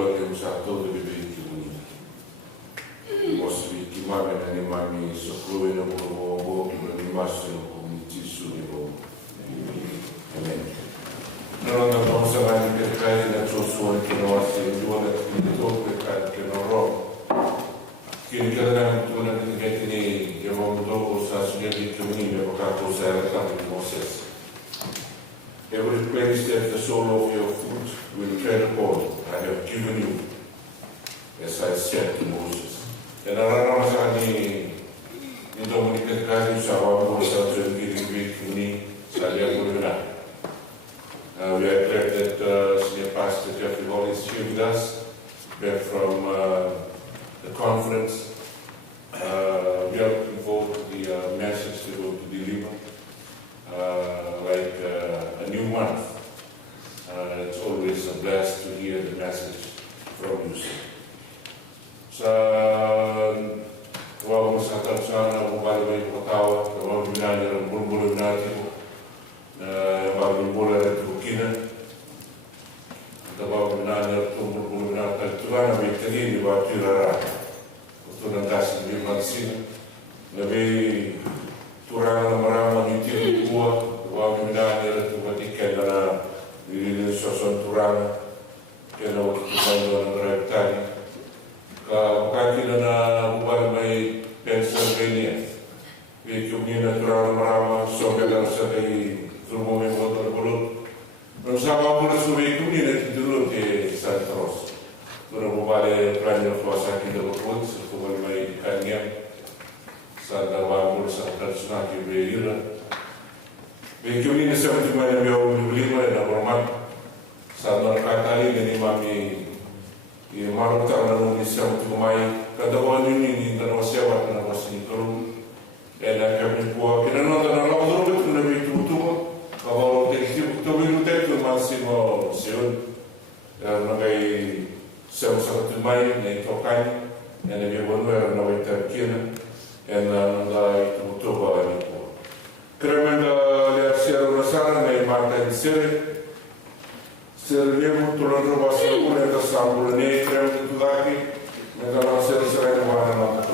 Bola che usa todo de bebê que bonito. Mostri que mame na ni mami soklo no bo ni maso no comiti su ni bo. Amen. Non vamos a mai peccare la sua suona che non ha seguito di tutto peccato che non ro. Che ni cadrà tu na che ni che vamo dopo sa signora di comuni per capo sa la capo di Moses. Every place that the sole of your foot will tread upon, I have given you, as I said to Moses. E narrano sa ni domenica casi usava mo sa giorni di comuni sa li agurna. We are glad that Senior Pastor Jeffrey Holly is here with us, back from the conference. We are looking forward to the message to go to deliver, like a new month. It's always a blast to hear the message from you, sir. Sa wala sa tatsana kung bali may patawa, kung binanya ng bulbulo natin, bago bola ito kina, bago binanya itong bulbulo natin, tuwa na may tagin, di ba tirara, ito ng kasi may mansin, na may turang na maramang itin buwa, bago binanya ito matikan na nililin sa son turang, kaya na wakituman ng reptali. Kakakina na ubal may Pennsylvania. Kaya natural marama sobrang lang sa kay Zulmome Motor Bulot. Nung sama ko na suwi ko nila titulo kay Santos. Doon mo bale planyo ko sa akin na bukod sa kubal may kanyang sa dawa mo sa tatsuna kay Beira. Kaya kumina sa mga na may ulima na normal. Sa nakakali na ni Mami Marutar na nung isang tumay, kadawan yun yung nanawasyawa na nawasinitulong. Kaya kami po, kinanong na lang ito na may tutuwa. Kawaw, tuwing ito masimo siyon. Na kay siyang sa tumay na itokan, na nabibunuer na may tarkina, na itutuwa niyo. Kremen lihat siya na sana na imata ni Siri. Servemos toda la robación con el sangre negra de tu daki, me da la ser de buena noche.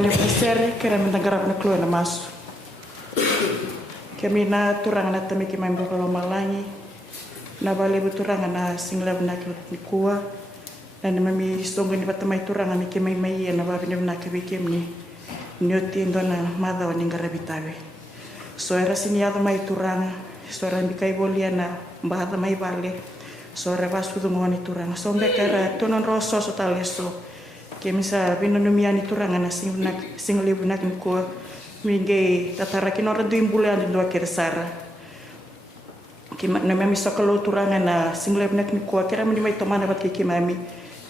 wale pasere kera mendagarap na kluwa na masu. Kami na turang na tamiki may bakalo malangi. Na wale buturang na singlab na kuwa. Na ni mami songo ni batamay turang na kimay may na babi na kabikim ni nyoti ndo na madhaw ni ngarabitawe. So era siniado may turang. So era bikay bolia na bahada may vale. So era basudungo ni turang. So mbekara tunon rosso so taleso. Kami sa binunumian itu rangan singlibu nak ko mingi tatara kinora duim bulan dua kersara kima na mami sakalo turangan na singlibu nak ko kira mani mai tomana bat ki mami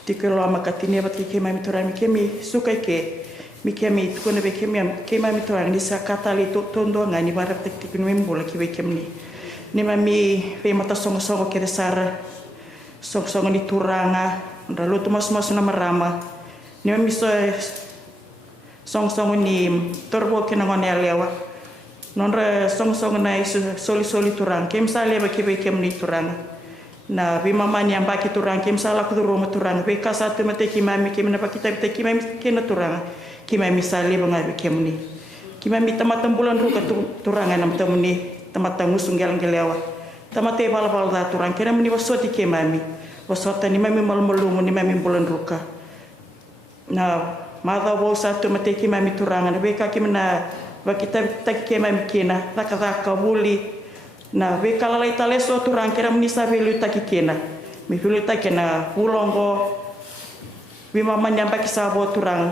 tikelo amakatini bat ki mami turami kemi sukai ke mi kemi ko ne be kemi mami turang ni sakatali tondo ngani barap tik nuim bola ki be kemni ni mami pe mata songo kersara songo ni turanga ndalu tu mas na marama ni mami song ni torbo kena ngone lewa nonre song na soli turang kem sale ba kibe kem ni turang na bi mama ni amba ki turang kem sala ku rumah turang be ka satu mate ki mami kem na pa kita ki mami kena turang ki mami sale ba ngai kem ni ki mami tamatam bulan ruka turang na mata ni tamatang usung gelewa tamate bal da turang kena mani wasoti ki mami wasota ni mami malmolungu ni mami bulan ruka na mada wo satu mate ki mami turanga na beka ki na ba kita tak ki mami kina taka buli na beka lalai taleso turang kira mni sabe lu tak kina mi filu tak na pulongo bi mama nyamba ki sabo turang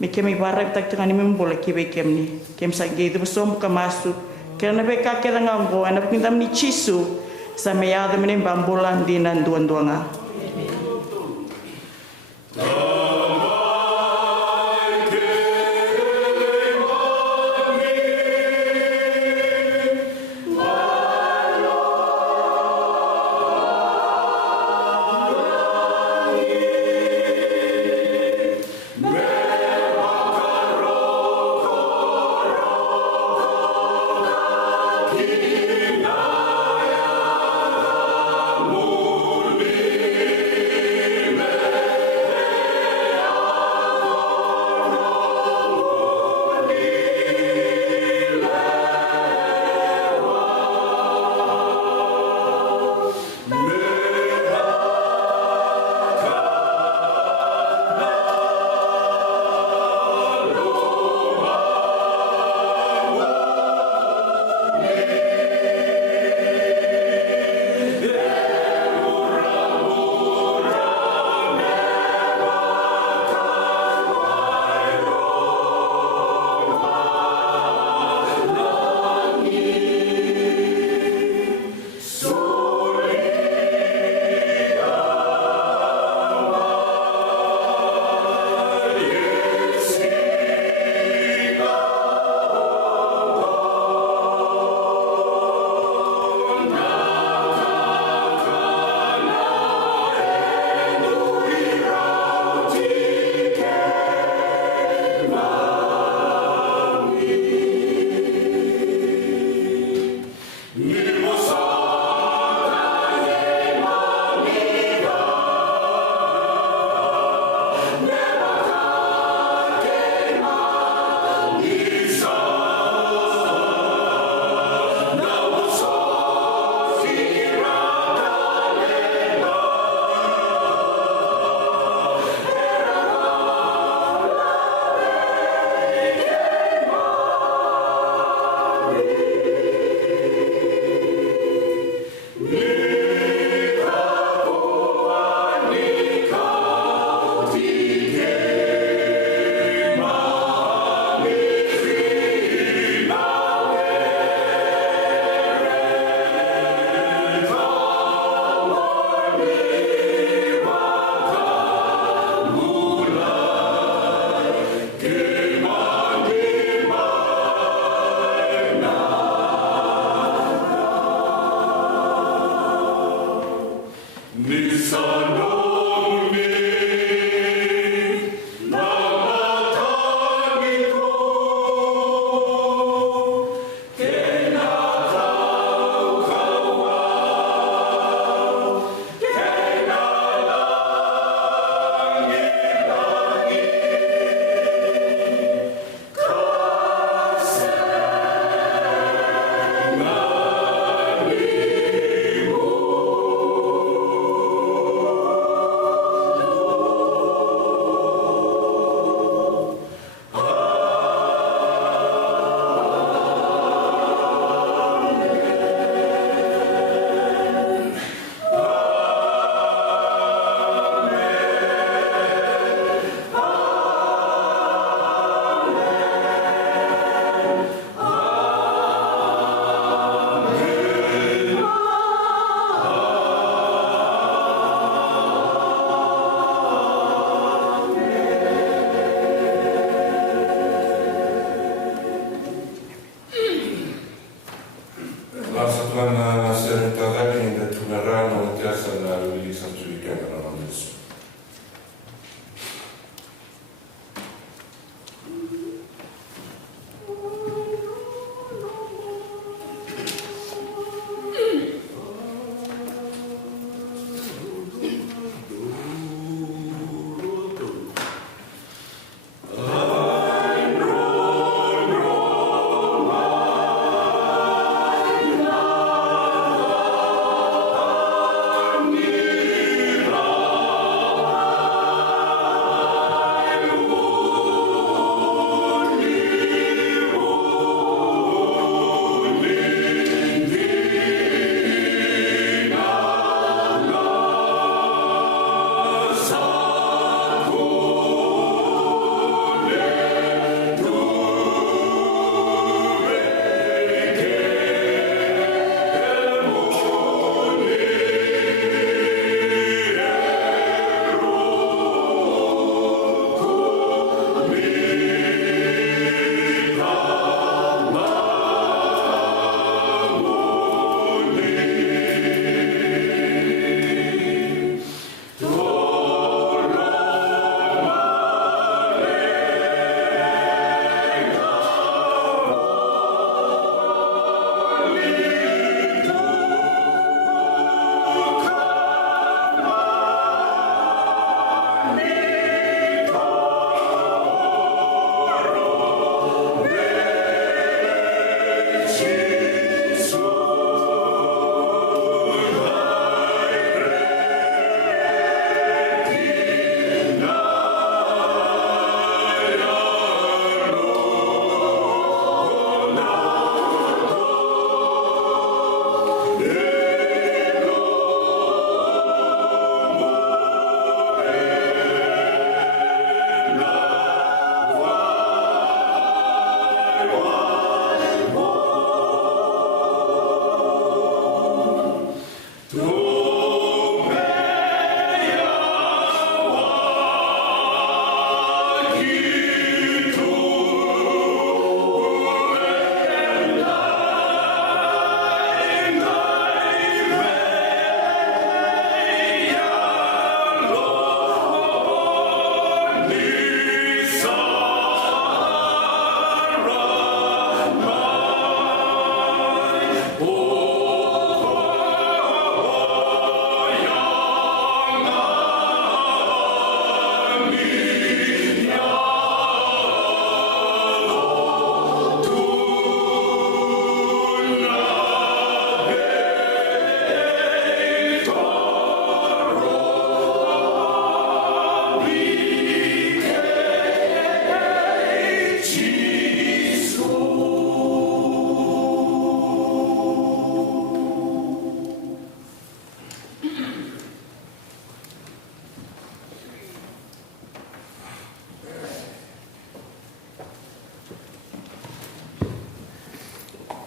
mi kemi barab tak tengani membole ki be kemni kem sa ge du som ka masu kira na beka kira ngambo ana pinta mni chisu sa me ya de mni bambolan dinan duan-duanga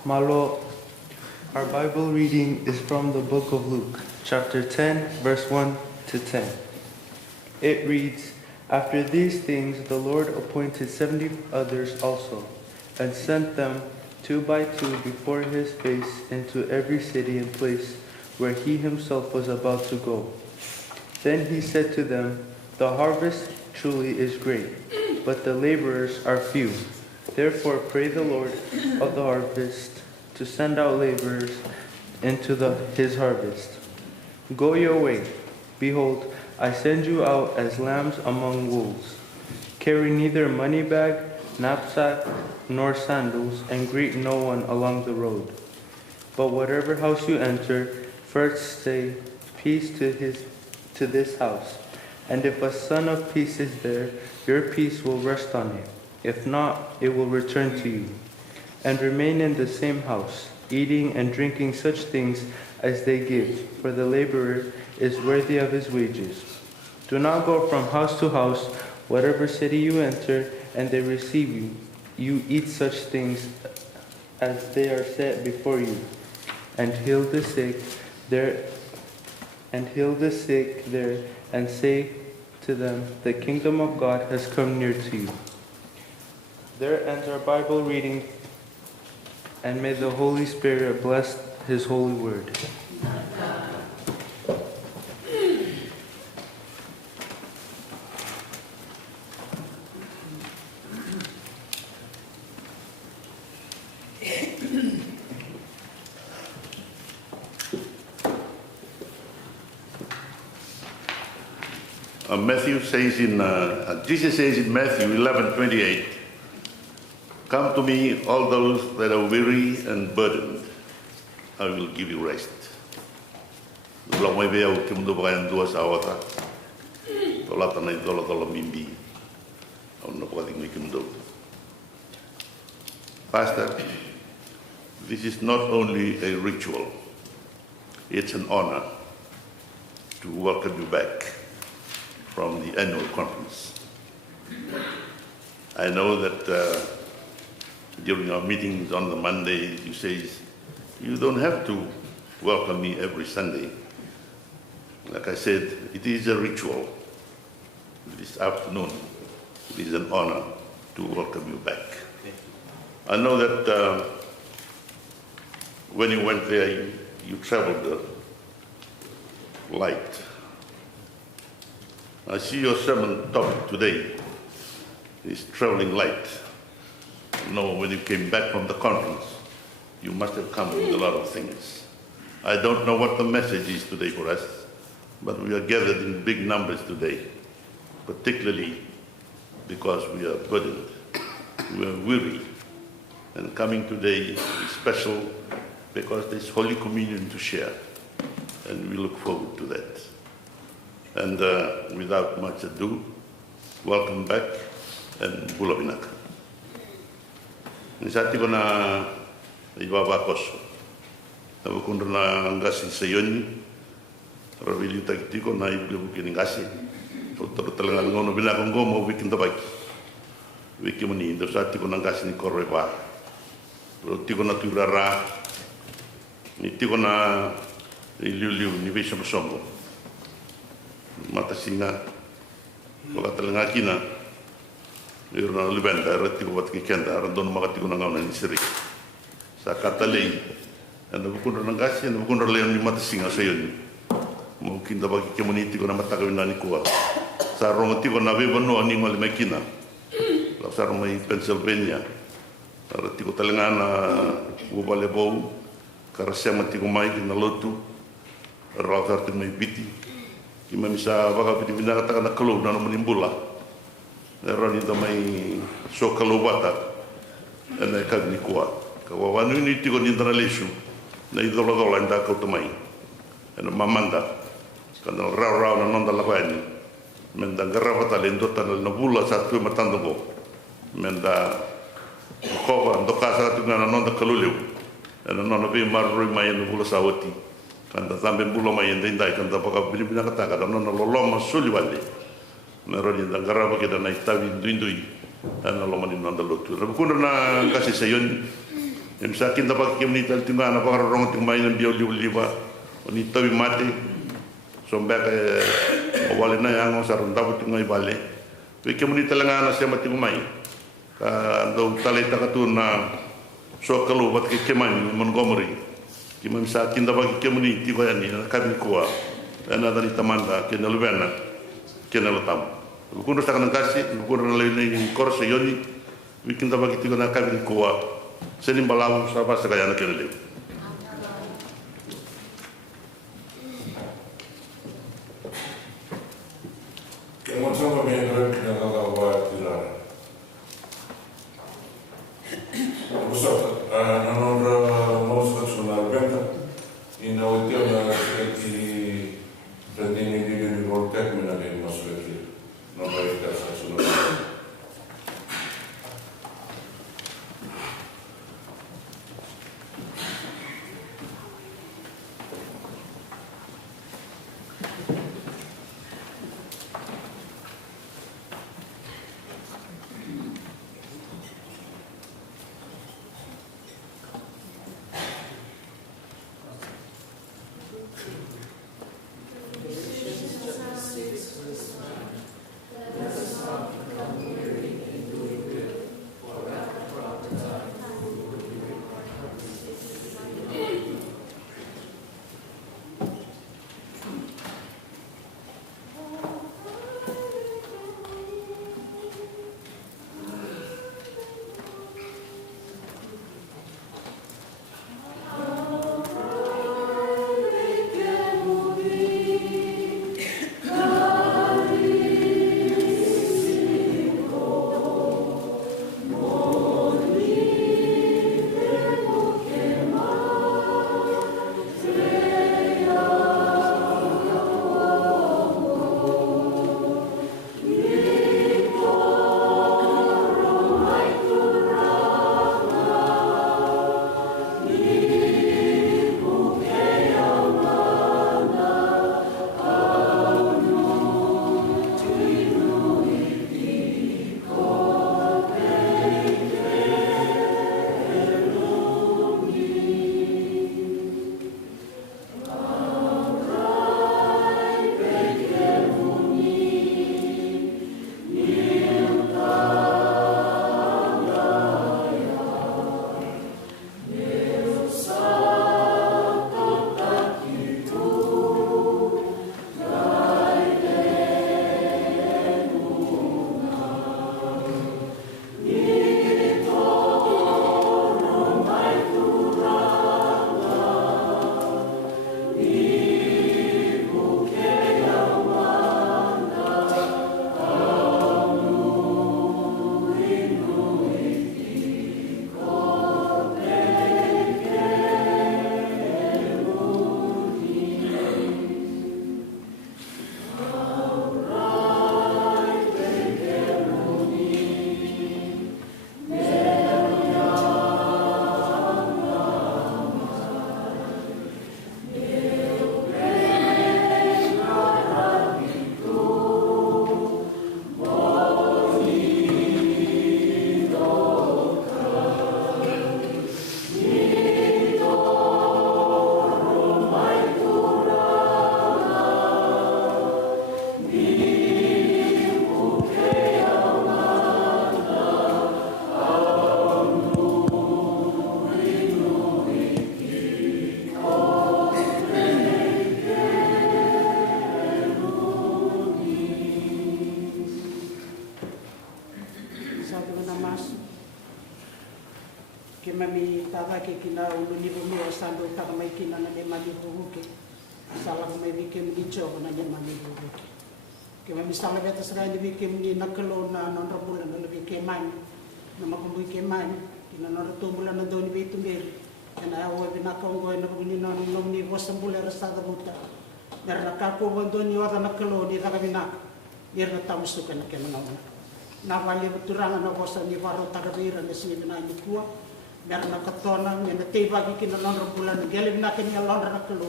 Malo. Our Bible reading is from the book of Luke, chapter 10, verse 1 to 10. It reads, "After these things the Lord appointed 70 others also, and sent them 2 by 2 before his face into every city and place where he himself was about to go. Then he said to them, 'The harvest truly is great, but the laborers are few. Therefore pray the Lord of the harvest to send out laborers into his harvest. Go your way. Behold, I send you out as lambs among wolves. Carry neither money bag, knapsack, nor sandals, and greet no one along the road. But whatever house you enter, first say, peace to this house. And if a son of peace is there, your peace will rest on it. If not, it will return to you. And remain in the same house, eating and drinking such things as they give, for the laborer is worthy of his wages. Do not go from house to house. Whatever city you enter, and they receive you, you eat such things as they are set before you, and heal the sick there, and say to them, the kingdom of God has come near to you.'" There ends our Bible reading, and may the Holy Spirit bless his holy word. Jesus says in Matthew 11:28, "Come to me, all those that are weary and burdened, I will give you rest." Lo mai vea o kimundo bayan dua sawata. Tolata na tola mimbi. Au no pwedeng may kimundo. Pastor, this is not only a ritual, it's an honor to welcome you back from the annual conference. I know that during our meetings on the Monday, you say, you don't have to welcome me every Sunday. Like I said, it is a ritual. This afternoon, it is an honor to welcome you back. I know that when you went there, you traveled light. I see your sermon topic today is traveling light. No, when you came back from the conference, you must have come with a lot of things. I don't know what the message is today for us, but we are gathered in big numbers today, particularly because we are burdened, we are weary, and coming today is special because there's Holy Communion to share, and we look forward to that. And without much ado, welcome back, and Bula Vinaka. Nisati ko na ibaba koso. Nabu kundra na ngasi sayoni. Ravili takiti ko na ibu kini ngasi. Otro talangan ngono bila ko ngomo wikin tabaki. Wiki muni ndo sati ko na ngasi ni koreba. Roti ko na turara. Niti ko na iliu ni bisho msongo. Mata singa. Wala talanga kina. Irna libenda rati ko wat kikenda randon makati ko nangaw na ni siri sa katalei ando bukun rangasi ando bukun raleon ni mata singa sayon mungkin da bagi community ko na matakaw na ni ko sa rongati ko na bebano ani mal makina la sa mai Pennsylvania rati ko talanga na ubale bo karasya mati ko mai na lotu rawar mai biti kimamisa baka biti binaka na kalo na manimbula Rani tamai so kalobata na kagni kuat. Kawawanu ni tiko ni draleshu na idolodola nda ko tamai. Na mamanda kana rau na nonda lawani. Menda garabata lendota na bula sa tu matando go. Menda kova ndo kasa tu na nonda kaluleu. Na nona be marui mai na bula sawati. Kanda tambe bula mai ndai kanda paka bilibina kata kada nona loloma suli wale. Meroni da garaba ke da na itavi ndui ana lo mani nanda lotu. Rabukuna na ngasi sayon Em sa kinda pa kim ni tal tinga na pa rong ting mai nan dio liba oni tawi mate so mbaka wale na yang sa ronda bu tinga ibale we kim ni talanga na se mati mai ka do tale ta tu na so kalu bat ke kemai Montgomery kim sa kinda pa kim ni ti ko yani na kabin ko na dari tamanda ke na lubena ke na lutam kuno sa kanang kasi kuno na leni korse yoni we kinda pa ti ko na kabin ko senin balau sa kaya na kinaliw. Kaya mo sa pamilya kinakagawa tilara. Gusto, nanonra mo sa sunar benta, inawitiyo na iti trending hindi voltek minagay mo sa iti nabaita sa sunar benta. tava ke kina ulu nivu mea sandu taka mai kina na ne mani huruke. Sala mai vike mni chogo na ne mani huruke. Ke mai misala beta serai ni vike mni nakalo na nonra bula na levi ke mani. Na makumbui ke mani. Kina nonra tumbula na doni vitu ngeri. Kena awa vinaka ongoi na kumini na nomni wasambula rasada muta. Nera na kako wandoni wata nakalo ni taka vinaka. Nera na tamustuka na kena nauna. Na wale beturangan na wasa ni waro takavira na siya na ni kuwa. Meron na katona, meron na tibagi kinalonrang bulan, gelib na kinalonrang na kalo.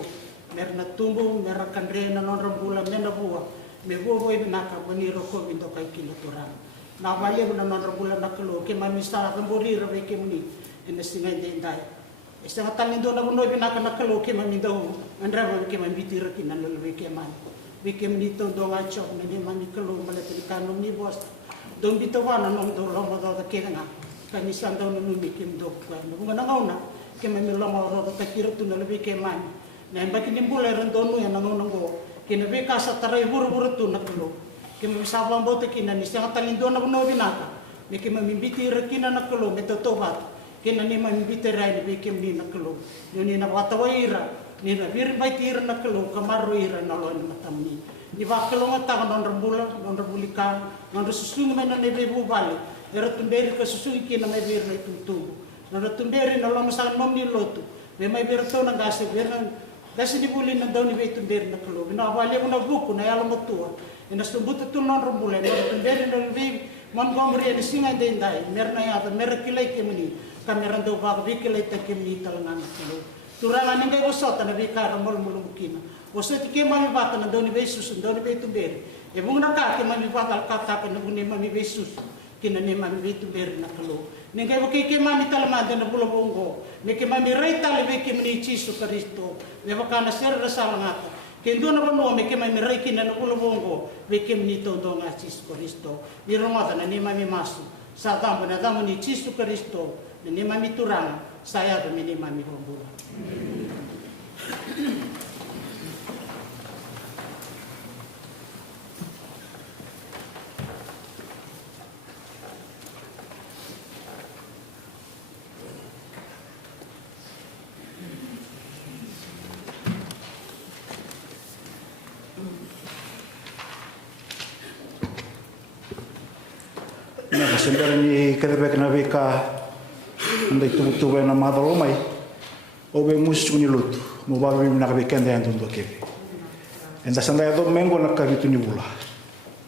Meron na tumbo, meron kanre na lonrang bulan, meron na buwa. May buwoy na kabaniro ko, mindo kay kiluturan. Na wali mo na lonrang bulan na kalo, kaya mamista na tamburi, rabay kimuni. ina singa de dai esta ngatan indo na buno bina kana kalo ke mamindo andra ke mambiti rakina lelwe ke man we ke mnito do nga chok na ni mami kalo malati kanu ni bos don bito wana no do lo do ke nga kani sando no mi ke ndo kwa no ngana ngona ke mami lo mo ro ta kiro tu lelwe ke man na mbaki ni mbule rendo no ya ngona ngo ke na be ka sa tarai buru tu na kalo ke mami sabang bote kina ni sa talindo na buno bina me ke mami biti rakina na kalo me to bat kena ni mami biterai ni bekem ni nakelo ni na watawaira ni na vir baitir nakelo kamaru ira na lo ni matamni ni bakelo ngata non rebulika non susungu mena ne bebu bali era tumberi ke susungu kina me vir na tutu na tumberi na lo masan nom ni lotu me mai vir to na gase vir na gase ni buli na daw ni be tumberi nakelo na bali na buku na yalo motua ina sumbutu tu non rebule na tumberi na vi Montgomery ni singa dendai merna ya ta merkilai kemni kamera do ba bikilai ta kemni talangan kilo turanga ningai osota na bikara mol mul mukina osoti ke mami bata na doni besus doni betu ber e mungna ka ke mami bata kata ka na buni mami besus kina ne mami betu ber na kilo ningai ke mami talama na bulo bongo ne ke mami reita le be kemni Jesu Kristo ne bakana ser na salangata kendo na bano me ke mami reiki na bulo bongo be kemni to do nga Jesu Kristo ni rongata na ne mami masu sa tambo na damo ni Jesu Kristo ni mami turang saya do ni mami rombula sendiri ni kedebek na beka ndai tu na madalo mai o be musu ni lutu mo ba mi na be kende ando ndo ke enda sandai do mengo na ka bitu ni bula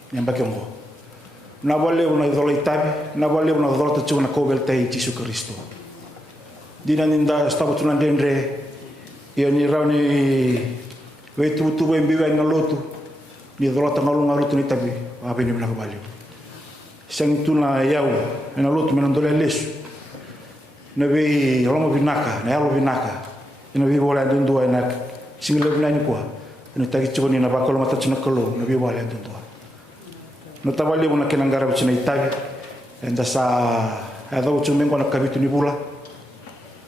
nyamba ke mo na vale una idola itabi na vale una idola tu na ko bel tai Jesu Kristo dina ninda stavo tu na dendre io ni rauni we tu be mbiwa na lutu ni idola ta ngalunga lutu ni tabi wa be ni na vale sang tuna yau na lutu me ndole lesu na be romo binaka na yalo binaka ina be bola dundu na single bina ni kwa ina tagi choni na bakolo mata chuna kolo na be bola dundu no tabali una kenangara chuna itabi enda sa ado chumengo na kabitu ni bula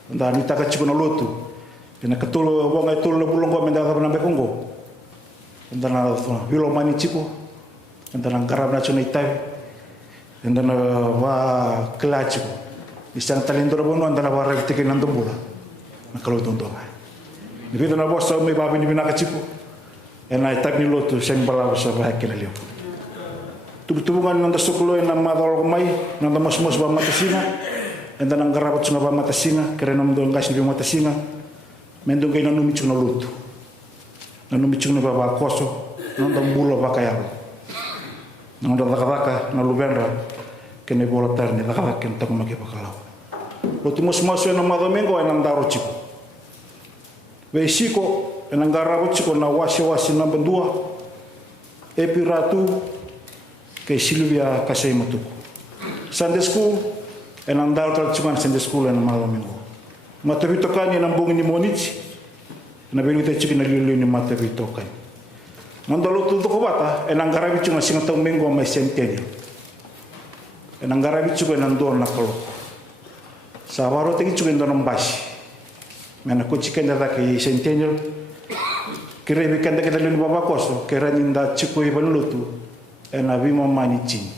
nda ni taka chuna lutu ina katolo bonga tolo bulongo menda ka na be kongo enda na bilo mani chico enda na ngara na chuna itabi enda na wa klachico isang talento bono anda na wara tike nando bula na kalau tondo ni vida na bossa me babi ni bina kachipo ena itap ni lotu sen bala sa ba kena leo tubungan nanda sukulo na madol mai nanda mos ba matasina enda nang garabot sunga ba matasina kerena mdo ngas ni matasina mendo ngai nanu michu na lotu nanu michu na ba koso nanda bulo ba kayalo nanda dakaka na lubendra kene bola tarne dakaka ken tak magi bakalau Lutimos maso na madomingo ay nandaro chiko. Veisiko ay nangarabo chiko na wasi na bandua. Epiratu kay Silvia kasay matuko. Sunday school ay nandaro tal chiko na Sunday school ay na madomingo. Matavito kanya ng bungin ni Monichi. Nabilita chiko na lilo ni matavito kanya. Nandalo tuto ko bata ay nangarabo chiko na singatang minggo may centennial. Ay nangarabo chiko ay nandoon na kaloko. Sabaro tegi chugen donom bashi. Mena ko chicken da ke centennial. Kire bi kanda kita luni baba koso, kira ninda chiku iban lutu. Ena bima manicini.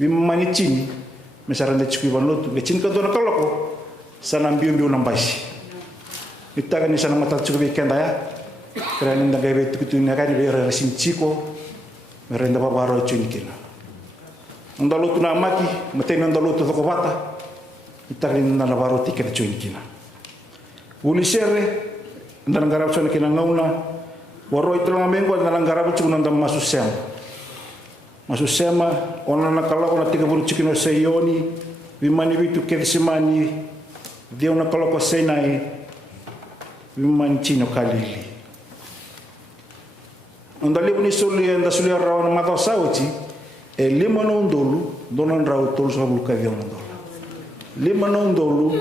Bima manicini, mesaranda chiku iban lutu. Ke chin ka dona kaloko. Sana biu nam bashi. Itaga ni sana mata chiku bi kanda ya. Kira ninda gawe tu ni kan bi rasin chiko. Merenda baba ro chunikina. Nda lutu na maki, mate nda lutu ko bata. Itarin na nabaro tiket cuin kina. Ulisere ndan garab chona kina ngauna. Waro itla mengo ndan garab chuna ndan masusema. Masusema ona na kala ona tiga buru chikino seyoni bimani bitu kesimani dia ona kala ko senai bimani chino kalili. Ndali buni suli nda suli rawana mata sauti e limono ndolu donan raw tol so bul kavion ndolu. 5 na undolu,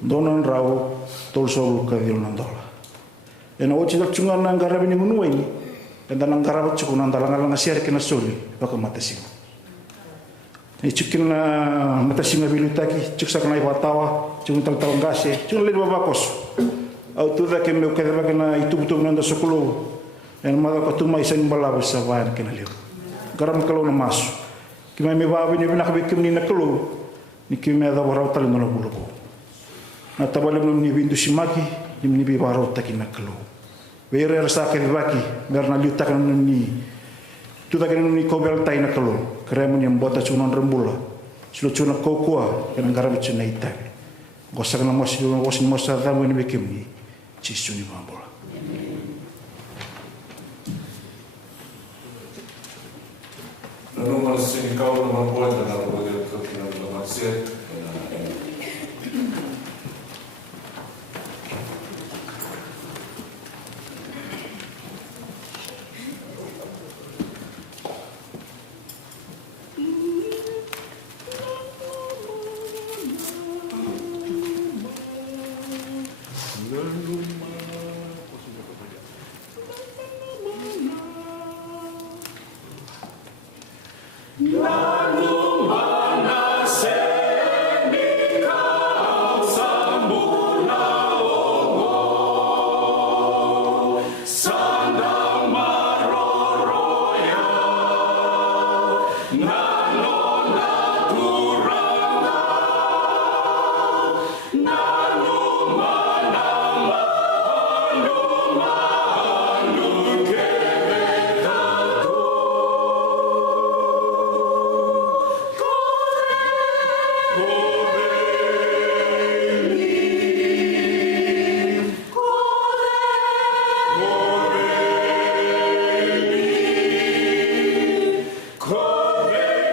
donan rau, tolsolu ka dio nandola. E na ochi tak chunga na ngarabi ni munua ini, e da ngarabi chuku na ndalanga siar kena soli, baka matasinga. E chukin na matasinga bilu taki, chuksa kana iwatawa, chukun tal ngase, chukun le baba kosu. Au tu da ke meu ke da kana itu na nda sokolo. E na mada ko tu mai sen balabu sa wan kena leo. Garam kalau na masu. Ki mai me ba ni na ka ni na kalo. Ni ki me da warau tal no bulu ko. Na tabale no ni bindu simaki, ni bi warau taki na kalo. Vere rasa ke baki, berna liuta kan ni. Tu da kan ni ko bel tai na kalo. Kremu ni mbota chunon rembula. Sulu chuna kokua, kan garam chuna ita. Gosa kana mosi no gosi mosa da mo ni bekimni. Chisu ni mambola. Numa sini kau nama buat dan aku bagi kita nama set. Kobe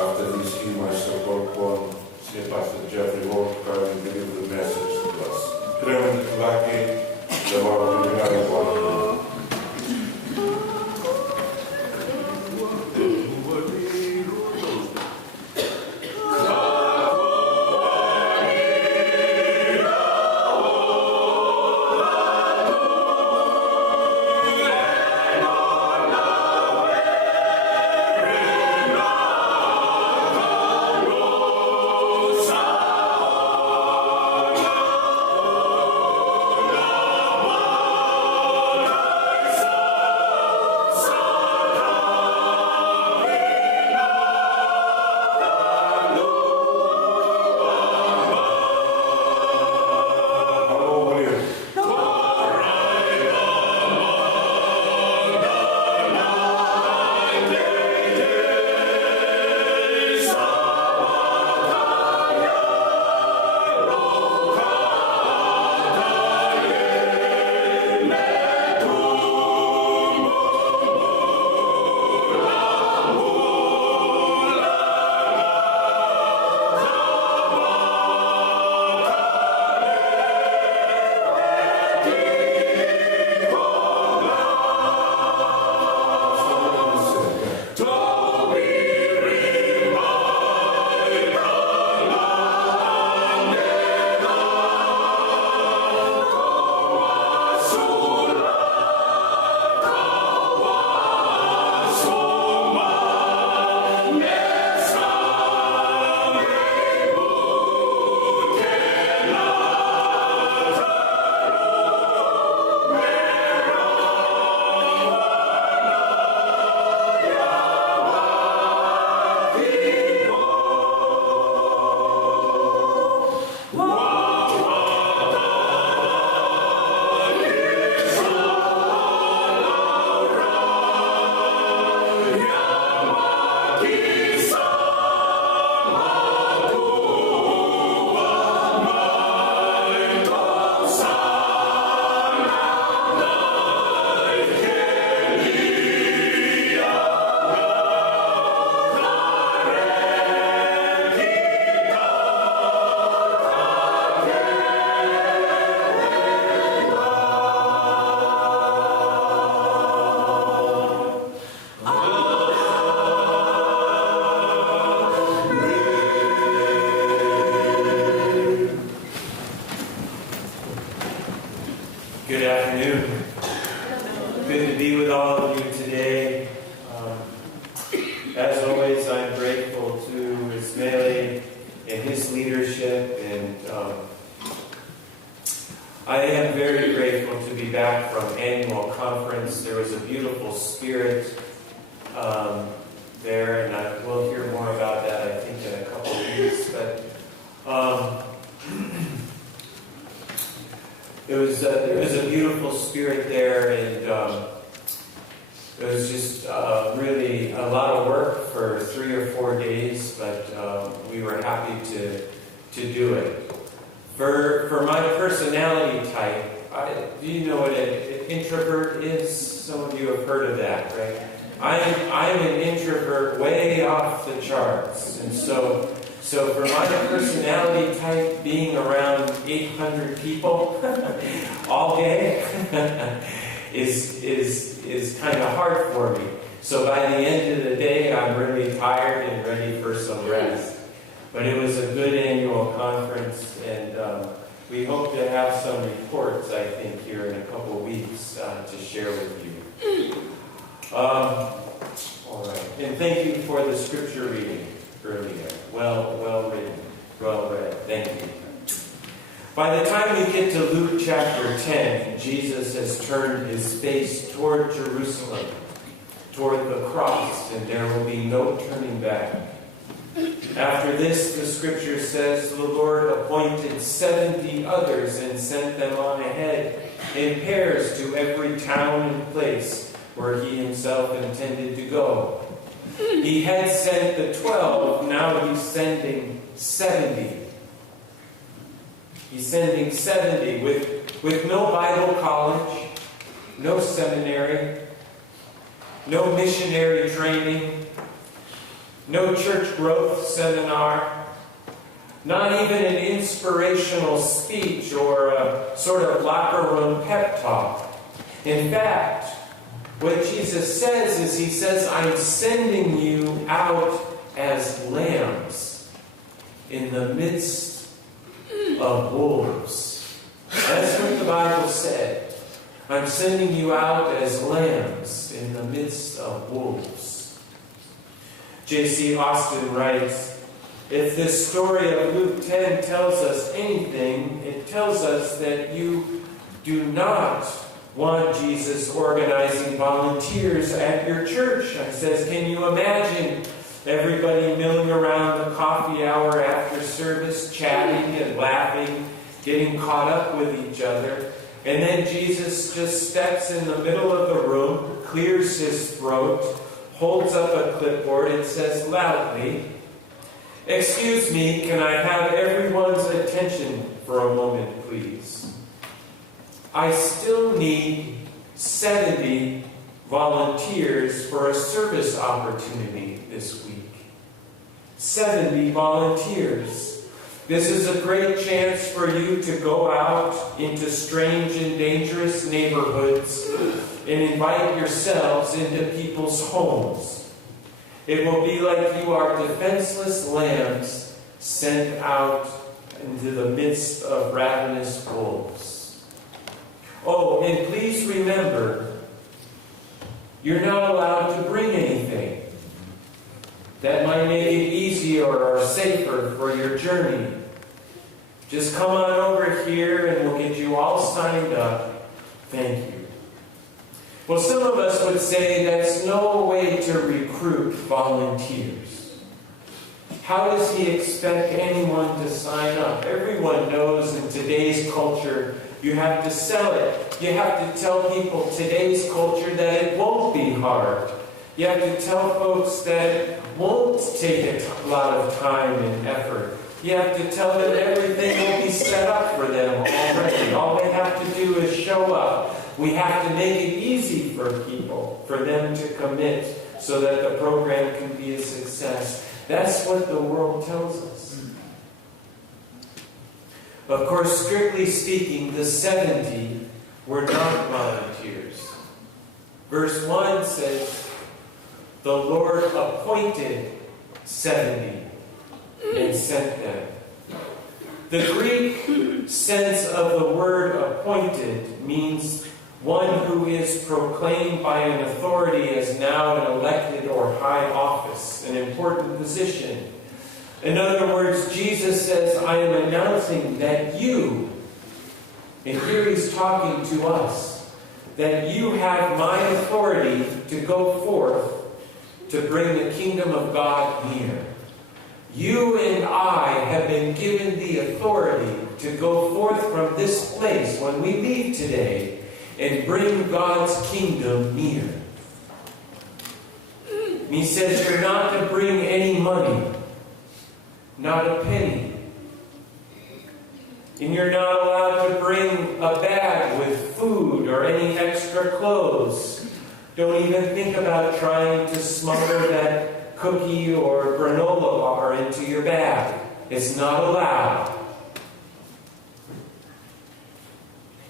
After this hymn, I shall call upon Senior Pastor Jeffrey Ward to come and deliver the message to us. Cremos que lá que levava a primeira agora. Good afternoon. Good to be with all of you today. As always, I'm grateful to Ismaili and his leadership, and I am very grateful to be back from annual conference. There was a beautiful spirit there, and we'll hear more about that, I think, in a couple of weeks. But there was a beautiful spirit there, and it was just really a lot of work for 3 or 4 days, but we were happy to do it. For my personality type, do you know what an introvert is? Some of you have heard of that, right? I'm an introvert way off the charts, and so So for my personality type, being around 800 people all day is kind of hard for me. So by the end of the day, I'm really tired and ready for some rest. But it was a good annual conference, and we hope to have some reports, I think, here in a couple weeks to share with you. All right. And thank you for the scripture reading earlier. Well written. Well read. Thank you. By the time we get to Luke chapter 10, Jesus has turned his face toward Jerusalem, toward the cross, and there will be no turning back. After this, the scripture says, the Lord appointed 70 others and sent them on ahead in pairs to every town and place where he himself intended to go. He had sent the 12, now he's sending 70. He's sending 70 with no Bible college, no seminary, no missionary training, no church growth seminar, not even an inspirational speech or a sort of locker room pep talk. In fact, what Jesus says is, he says, I'm sending you out as lambs in the midst of wolves. That's what the Bible said. I'm sending you out as lambs in the midst of wolves. J.C. Austin writes, if this story of Luke 10 tells us anything, it tells us that you do not want Jesus organizing volunteers at your church. It says, can you imagine everybody milling around the coffee hour after service, chatting and laughing, getting caught up with each other? And then Jesus just steps in the middle of the room, clears his throat, holds up a clipboard and says loudly, excuse me, can I have everyone's attention for a moment, please? I still need 70 volunteers for a service opportunity this week. 70 volunteers. This is a great chance for you to go out into strange and dangerous neighborhoods and invite yourselves into people's homes. It will be like you are defenseless lambs sent out into the midst of ravenous wolves. Oh, and please remember, you're not allowed to bring anything that might make it easier or safer for your journey. Just come on over here and we'll get you all signed up. Thank you. Well, some of us would say that's no way to recruit volunteers. How does he expect anyone to sign up? Everyone knows in today's culture, you have to sell it. You have to tell people today's culture that it won't be hard. You have to tell folks that it won't take a lot of time and effort. You have to tell them everything will be set up for them already. All they have to do is show up. We have to make it easy for people, for them to commit so that the program can be a success. That's what the world tells us. Of course, strictly speaking, the 70 were not volunteers. Verse 1 says, the Lord appointed 70 and sent them. The Greek sense of the word appointed means one who is proclaimed by an authority as now an elected or high office, an important position. In other words, Jesus says, I am announcing that you, and here he's talking to us, that you have my authority to go forth to bring the kingdom of God near. You and I have been given the authority to go forth from this place when we leave today and bring God's kingdom near. And he says you're not to bring any money, not a penny. And you're not allowed to bring a bag with food or any extra clothes. Don't even think about trying to smuggle that cookie or granola bar into your bag. It's not allowed.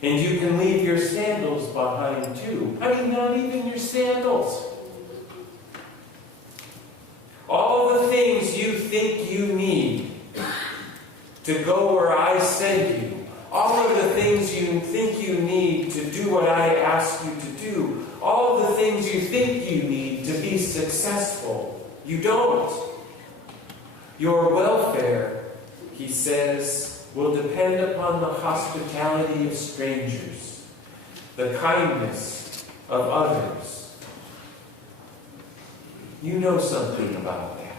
And you can leave your sandals behind too. I mean, not even your sandals. All the things you think you need to go where I send you, all of the things you think you need to do what I ask you to do, all of the things you think you need to be successful, you don't. Your welfare, he says, will depend upon the hospitality of strangers, the kindness of others. You know something about that.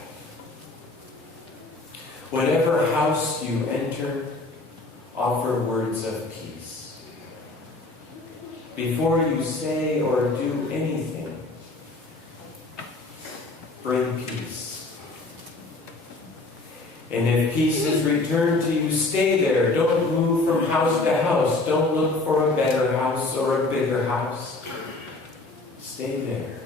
Whatever house you enter, offer words of peace. Before you say or do anything, bring peace. And if peace is returned to you, stay there. Don't move from house to house. Don't look for a better house or a bigger house. Stay there.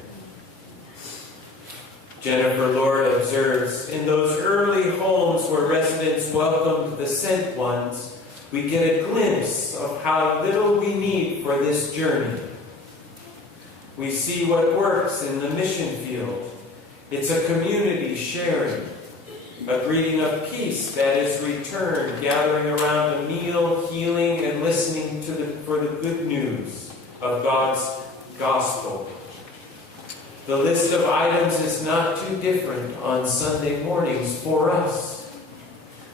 Jennifer Lord observes, in those early homes where residents welcomed the sent ones, we get a glimpse of how little we need for this journey. We see what works in the mission field. It's a community sharing, a greeting of peace that is returned, gathering around a meal, healing, and listening for the good news of God's gospel. The list of items is not too different on Sunday mornings for us,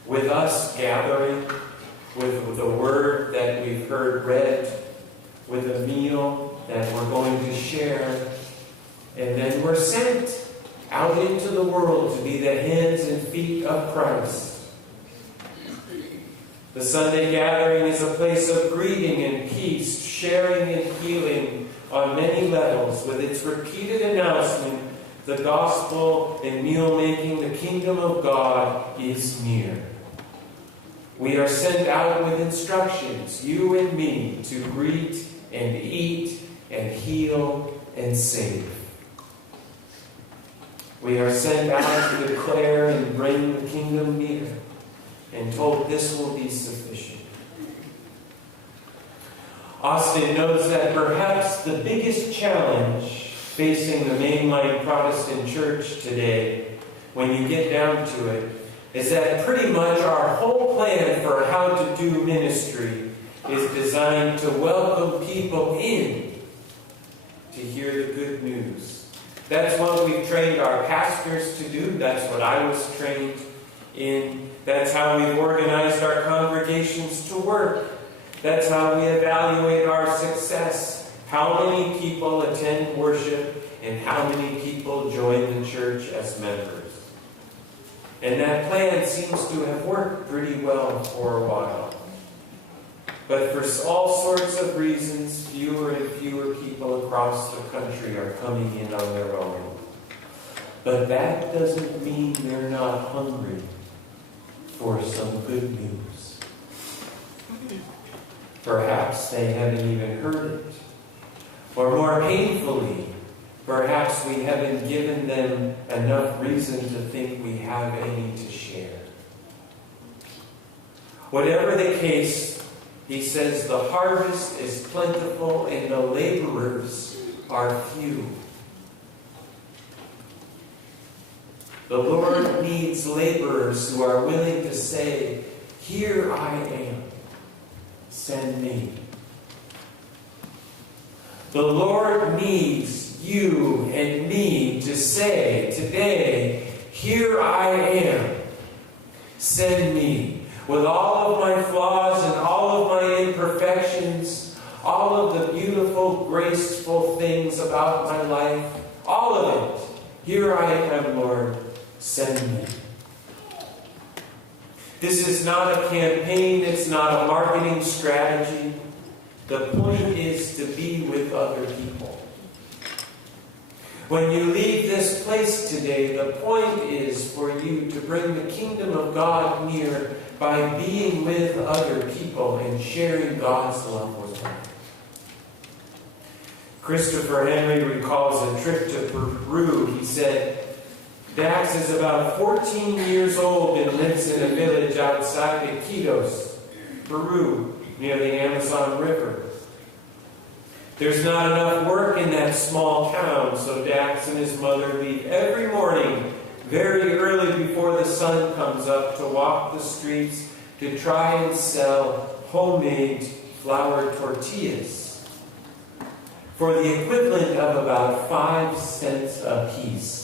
with us gathering, with the word that we've heard read, with a meal that we're going to share, and then we're sent out into the world to be the hands and feet of Christ. The Sunday gathering is a place of greeting and peace, sharing and healing on many levels, with its repeated announcement, the gospel and meal making, the kingdom of God is near. We are sent out with instructions, you and me, to greet and eat and heal and save. We are sent out to declare and bring the kingdom near, and told this will be sufficient. Austin notes that perhaps the biggest challenge facing the mainline Protestant church today, when you get down to it, is that pretty much our whole plan for how to do ministry is designed to welcome people in to hear the good news. That's what we've trained our pastors to do. That's what I was trained in. That's how we've organized our congregations to work. That's how we evaluate our success. How many people attend worship and how many people join the church as members. And that plan seems to have worked pretty well for a while. But for all sorts of reasons, fewer and fewer people across the country are coming in on their own. But that doesn't mean they're not hungry for some good news. Perhaps they haven't even heard it. Or more painfully, perhaps we haven't given them enough reason to think we have any to share. Whatever the case, he says the harvest is plentiful and the laborers are few. The Lord needs laborers who are willing to say, "Here I am, send me." The Lord needs you and me to say today, "Here I am, send me." With all of my flaws and all of my imperfections, all of the beautiful, graceful things about my life, all of it, here I am, Lord, send me. This is not a campaign, it's not a marketing strategy. The point is to be with other people. When you leave this place today, the point is for you to bring the kingdom of God near by being with other people and sharing God's love with them. Christopher Henry recalls a trip to Peru. He said, Dax is about 14 years old and lives in a village outside Iquitos, Peru, near the Amazon River. There's not enough work in that small town, so Dax and his mother leave every morning very early before the sun comes up to walk the streets to try and sell homemade flour tortillas for the equivalent of about 5 cents a piece.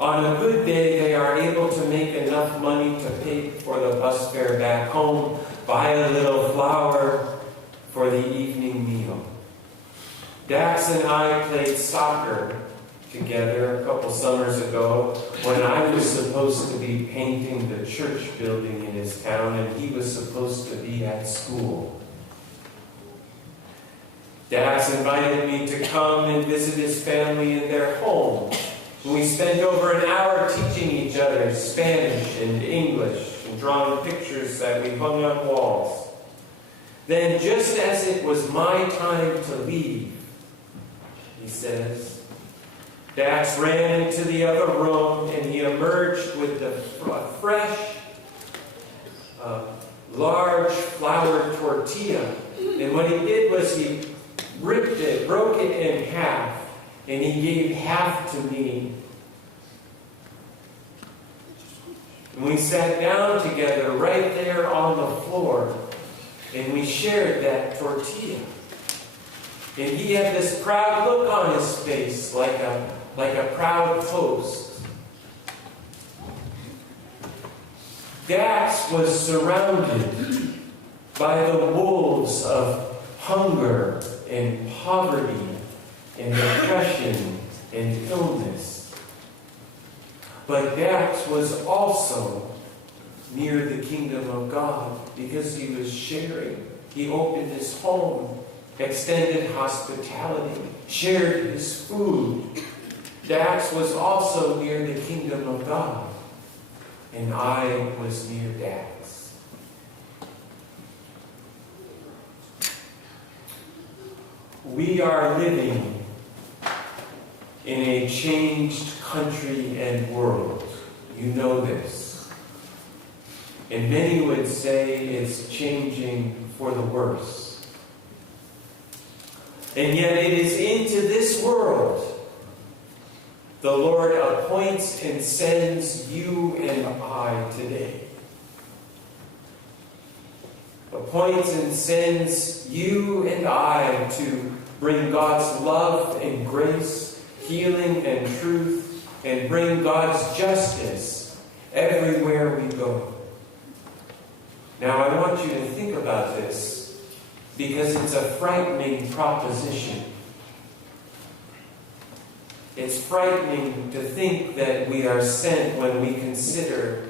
On a good day, they are able to make enough money to pay for the bus fare back home, buy a little flour for the evening meal. Dax and I played soccer together a couple summers ago when I was supposed to be painting the church building in his town and he was supposed to be at school. Dax invited me to come and visit his family in their home. We spent over an hour teaching each other Spanish and English and drawing pictures that we hung on walls. Then, just as it was my time to leave, he says, Dax ran into the other room and he emerged with a fresh, large flour tortilla. And what he did was he ripped it, broke it in half, and he gave half to me. And we sat down together right there on the floor, and we shared that tortilla. And he had this proud look on his face, like a proud host. Dax was surrounded by the wolves of hunger and poverty and depression and illness. But Dax was also near the kingdom of God because he was sharing. He opened his home, extended hospitality, shared his food. Dax was also near the kingdom of God, and I was near Dax. We are living in a changed country and world. You know this. And many would say it's changing for the worse. And yet it is into this world the Lord appoints and sends you and I today. Appoints and sends you and I to bring God's love and grace, healing and truth, and bring God's justice everywhere we go. Now I want you to think about this because it's a frightening proposition. It's frightening to think that we are sent when we consider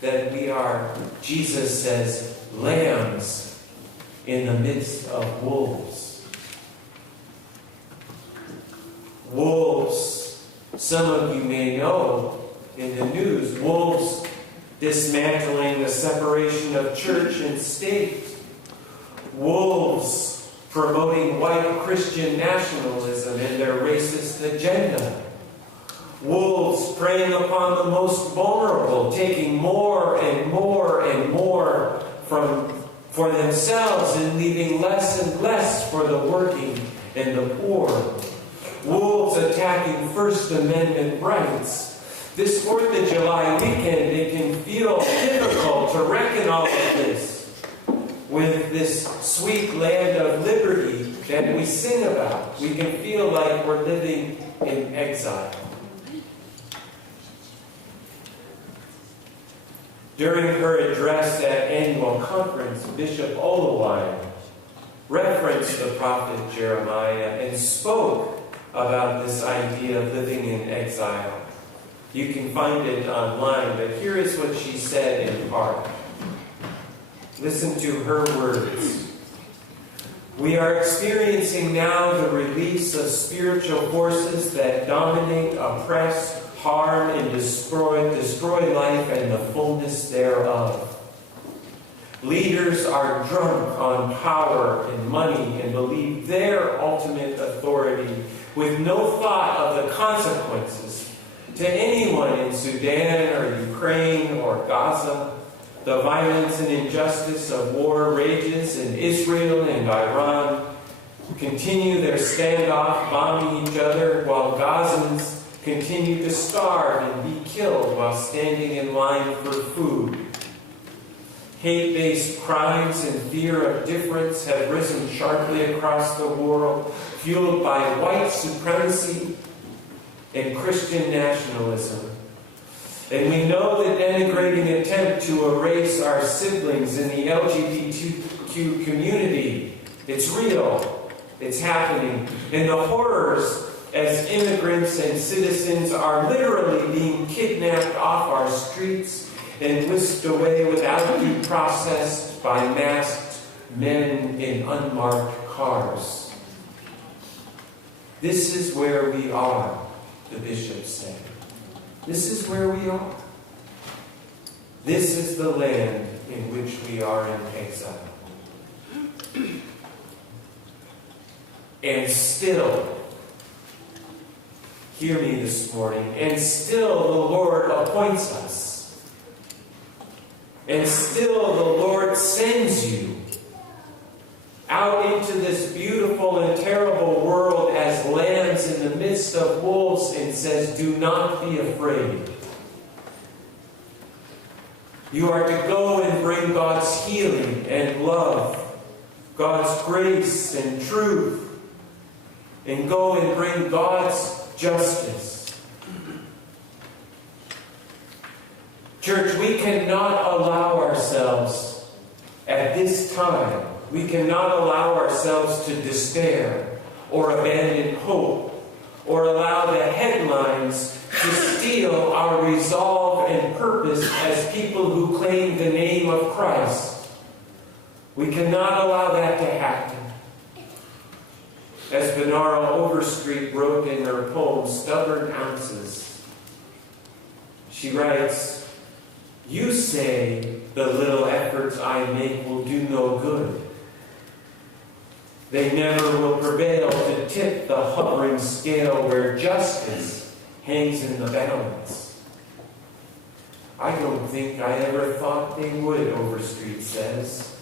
that we are, Jesus says, lambs in the midst of wolves. Wolves, some of you may know in the news, wolves dismantling the separation of church and state. Wolves promoting white Christian nationalism and their racist agenda. Wolves preying upon the most vulnerable, taking more and more and more for themselves and leaving less and less for the working and the poor. Wolves attacking First Amendment rights. This 4th of July weekend, it can feel difficult to reckon all of this with this sweet land of liberty that we sing about. We can feel like we're living in exile. During her address at annual conference, Bishop Olawine referenced the prophet Jeremiah and spoke about this idea of living in exile. You can find it online, but here is what she said in part. Listen to her words. We are experiencing now the release of spiritual forces that dominate, oppress, harm, and destroy life and the fullness thereof. Leaders are drunk on power and money and believe their ultimate authority with no thought of the consequences. to anyone in Sudan or Ukraine or Gaza. The violence and injustice of war rages in Israel and Iran. Continue their standoff, bombing each other, while Gazans continue to starve and be killed while standing in line for food. Hate-based crimes and fear of difference have risen sharply across the world, fueled by white supremacy and Christian nationalism. And we know the denigrating attempt to erase our siblings in the LGBTQ community. It's real. It's happening. And the horrors as immigrants and citizens are literally being kidnapped off our streets and whisked away without due process by masked men in unmarked cars. This is where we are, the bishop said. This is where we are. This is the land in which we are in exile. And still, hear me this morning, and still the Lord appoints us. And still the Lord sends you out into this beautiful and terrible world as lambs in the midst of wolves and says, do not be afraid. You are to go and bring God's healing and love, God's grace and truth, and go and bring God's justice. Church, we cannot allow ourselves at this time, we cannot allow ourselves to despair or abandon hope or allow the headlines to steal our resolve and purpose as people who claim the name of Christ. We cannot allow that to happen. As Benara Overstreet wrote in her poem, Stubborn Ounces, she writes, you say the little efforts I make will do no good. They never will prevail to tip the hovering scale where justice hangs in the balance. I don't think I ever thought they would, Overstreet says.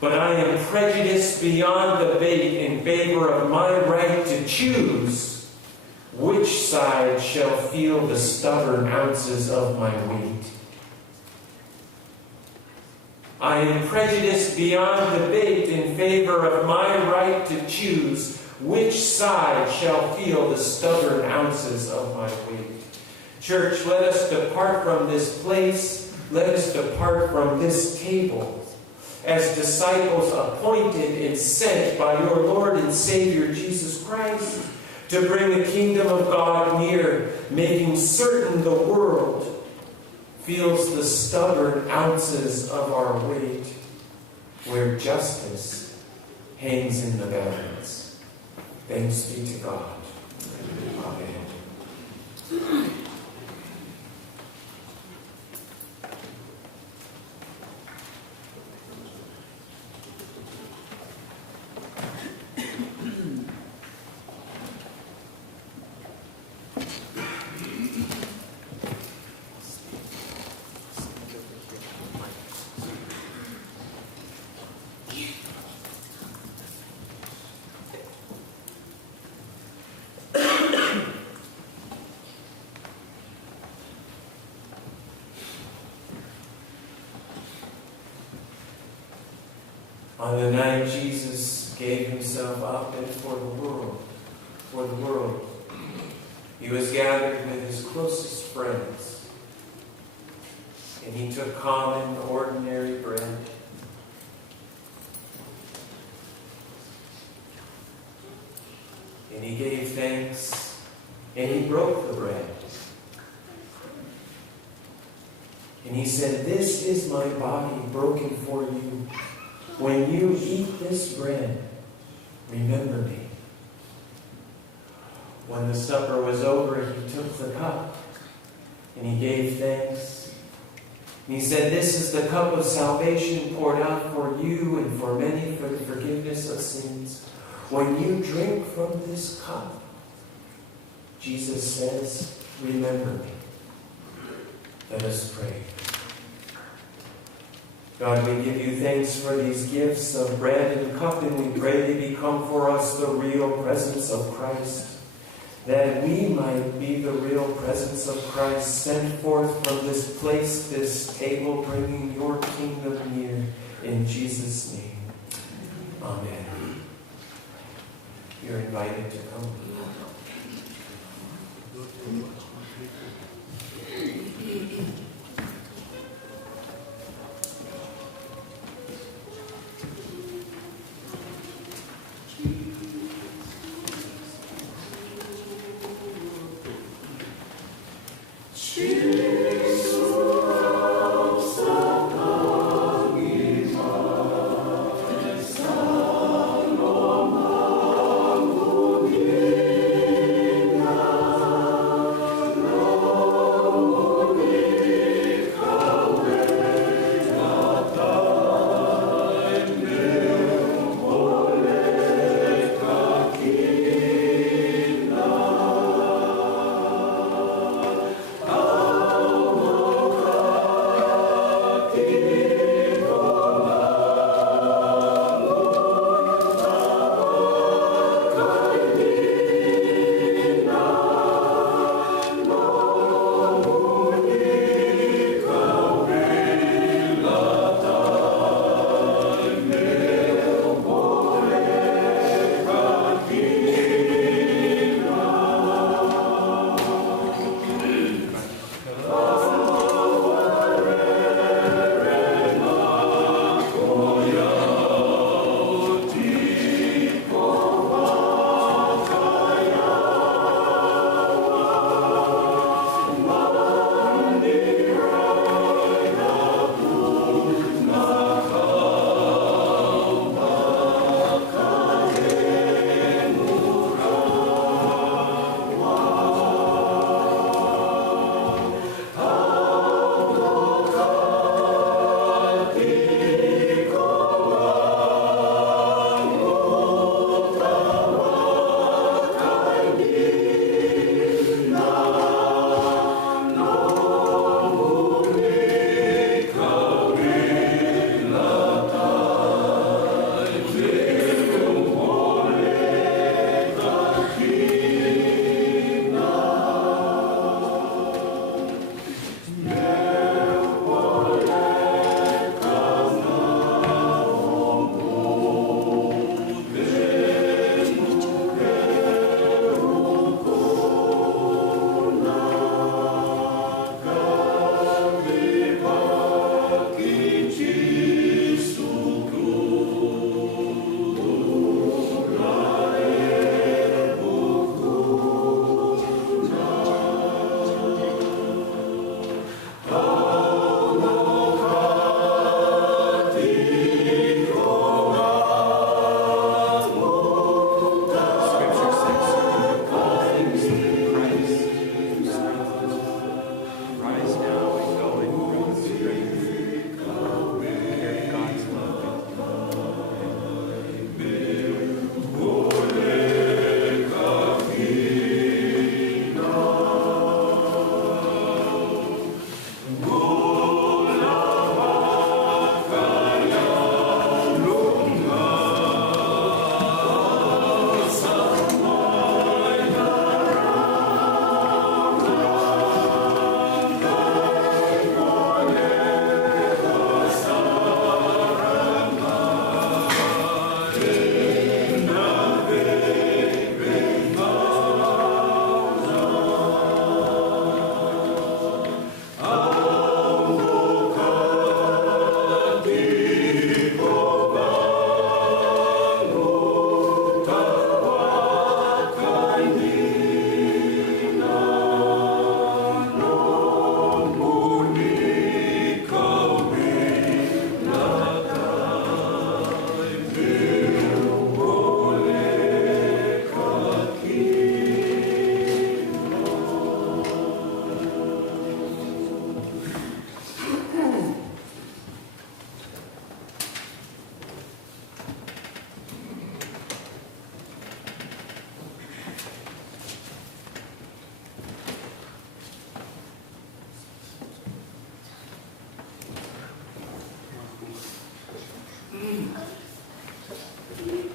But I am prejudiced beyond debate in favor of my right to choose which side shall feel the stubborn ounces of my weight. I am prejudiced beyond debate in favor of my right to choose which side shall feel the stubborn ounces of my weight. Church, let us depart from this place. Let us depart from this table as disciples appointed and sent by your Lord and Savior Jesus Christ to bring the kingdom of God near, making certain the world feels the stubborn ounces of our weight where justice hangs in the balance. Thanks be to God. Amen. On the night Jesus gave himself up and for the world, he was gathered with his closest friends, and he took common, ordinary bread, and he gave thanks, and he broke the bread. And he said, "This is my body broken for you. When you eat this bread, remember me." When the supper was over, he took the cup and he gave thanks. And he said, "This is the cup of salvation poured out for you and for many for the forgiveness of sins. When you drink from this cup," Jesus says, remember me. Let us pray. God, we give you thanks for these gifts of bread and cup, and we pray they become for us the real presence of Christ, that we might be the real presence of Christ sent forth from this place, this table, bringing your kingdom near. In Jesus' name, amen. You're invited to come. Thank you.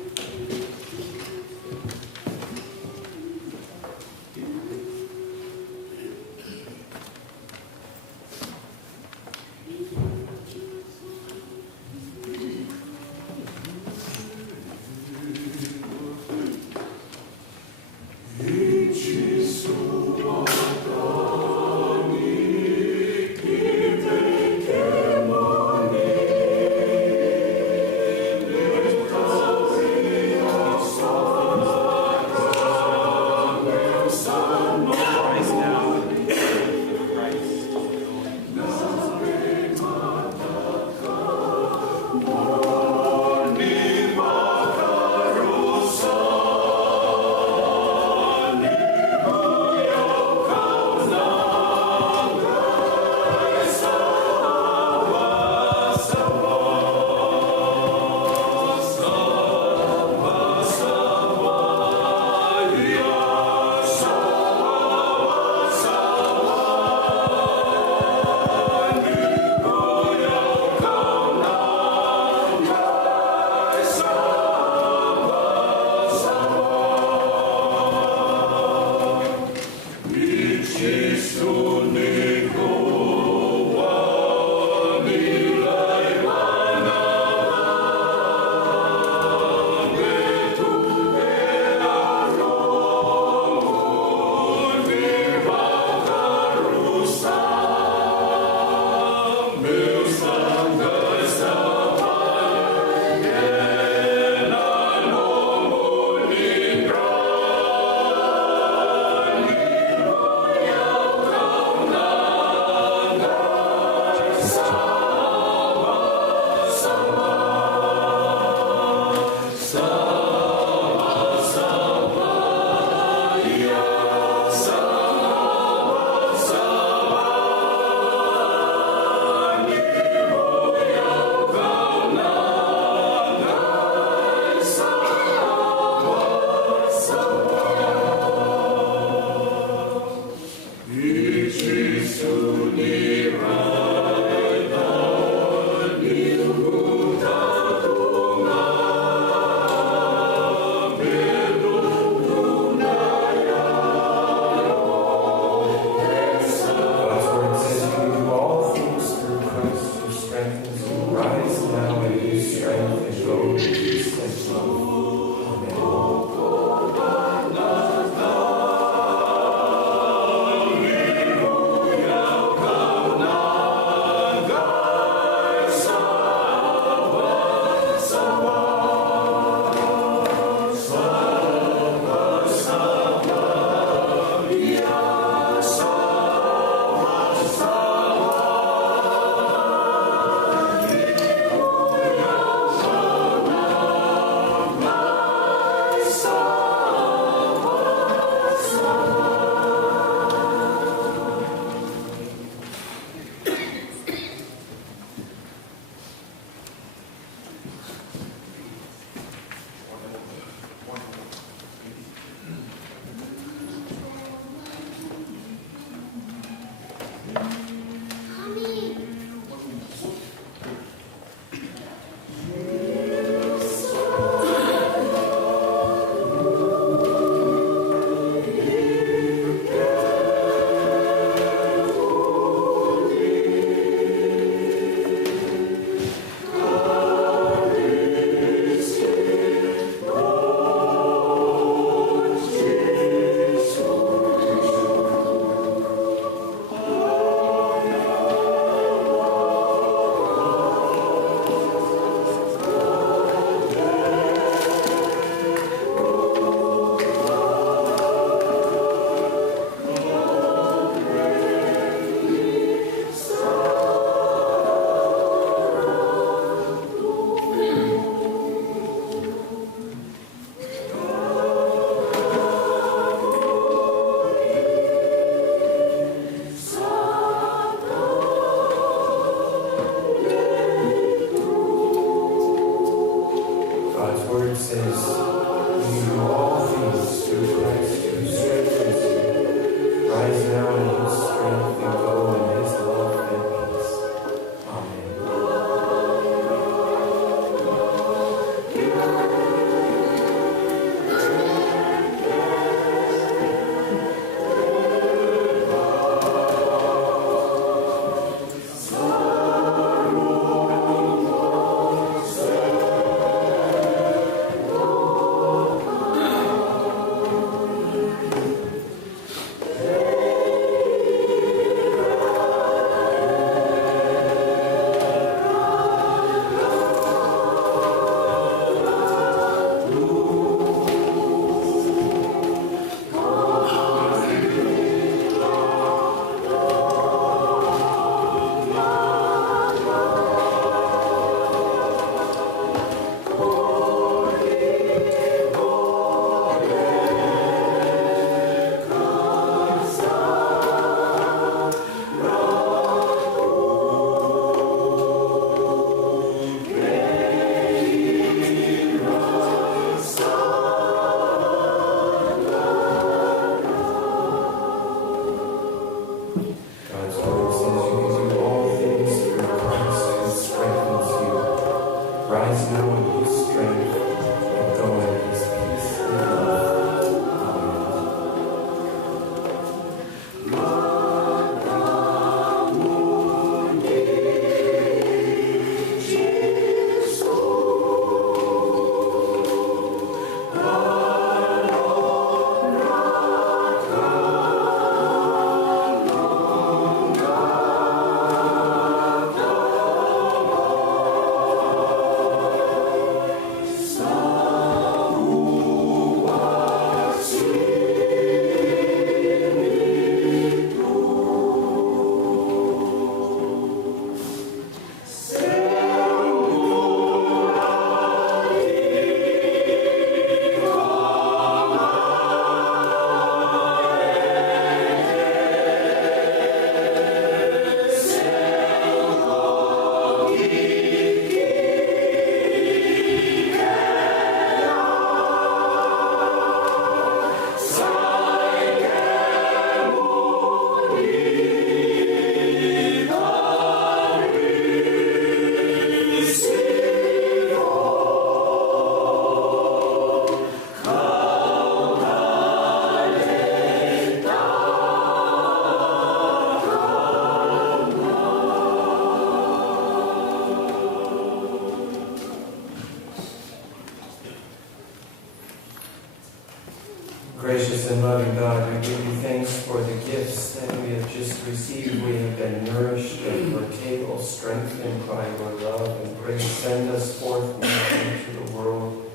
Gracious and loving God, we give you thanks for the gifts that we have just received. We have been nourished and your table strengthened by your love and grace. Send us forth now into the world,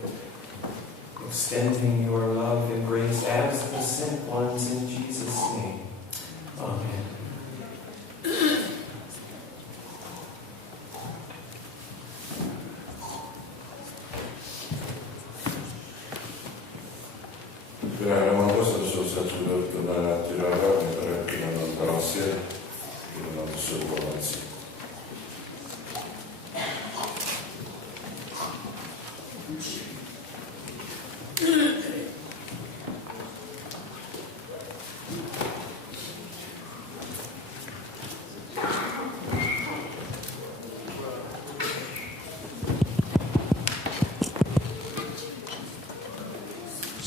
extending your love and grace as the sent ones in Jesus' name. Amen. Kaya naman po sa susunod na tirara, may parang pinanong karasya, pinanong subukan siya.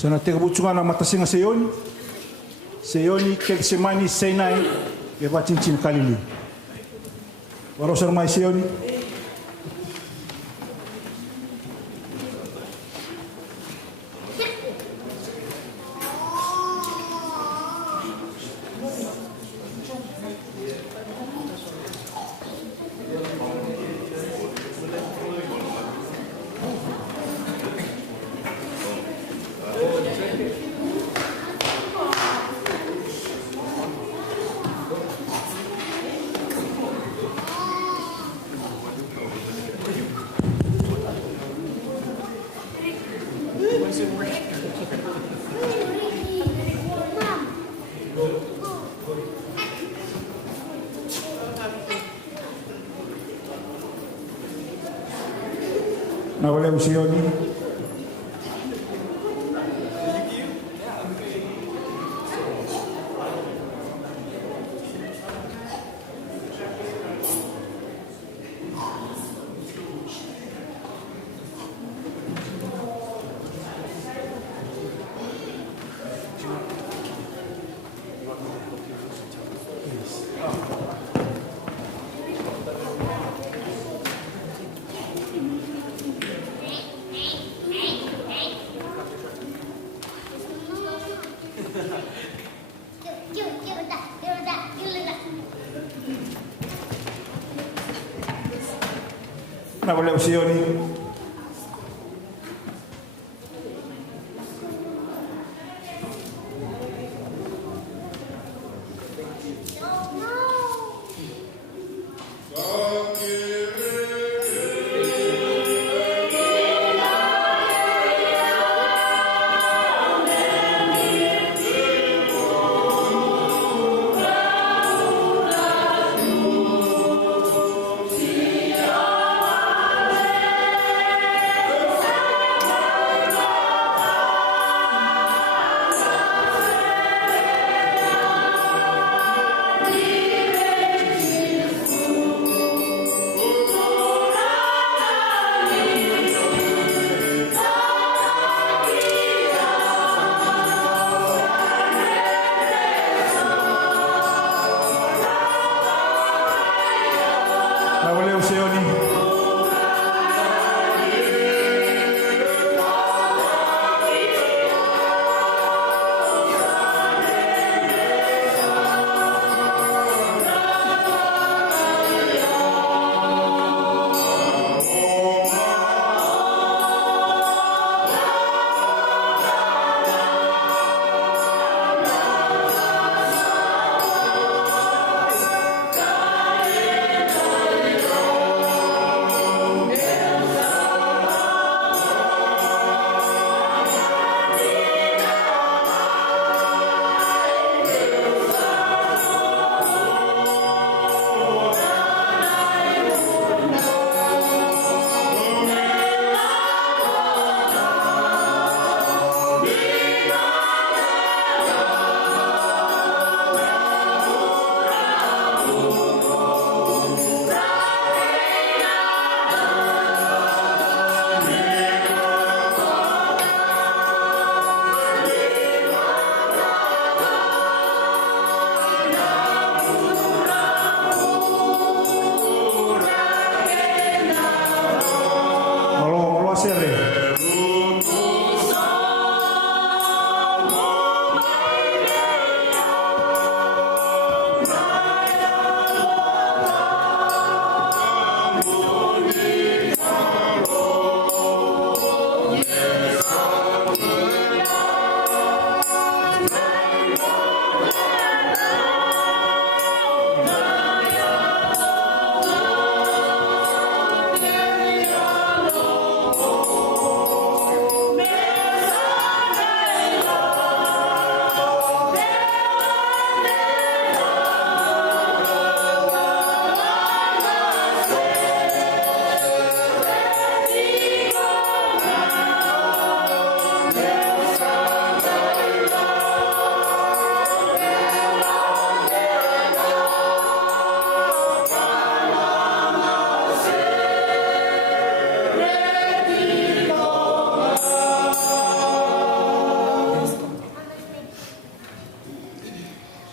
So na teka butsunga na matasinga Seyoni. Seyoni kek semani Sinai e va cincin kalili. Waro mai Seyoni. Na wale Seyoni. Na wale Seyoni. Yeah.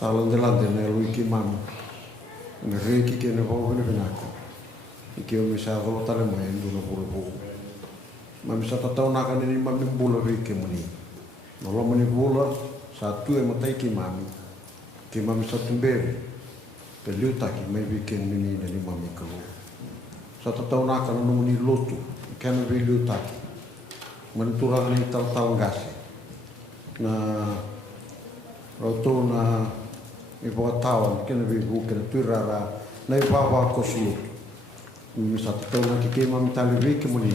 Salandelante na lui ki mama. Na reiki ke na vau vene venako. Ike o misa vau tale mai ndu na pura puu. Mami sa tatau naka nini mami bula reiki mani. Na lo mani bula sa tue matai ki mami. Ke mami sa tumbere. Pe liutaki mai vike nini na ni mami kalu. Sa tatau naka na mani lotu. Ke na vi liutaki. Mani turanga ni tau ngasi. Na rautou na i whakatawa kena vi buke na tuirara na i whawa kosu. Misa tatau na ki ke mami tali vike mani.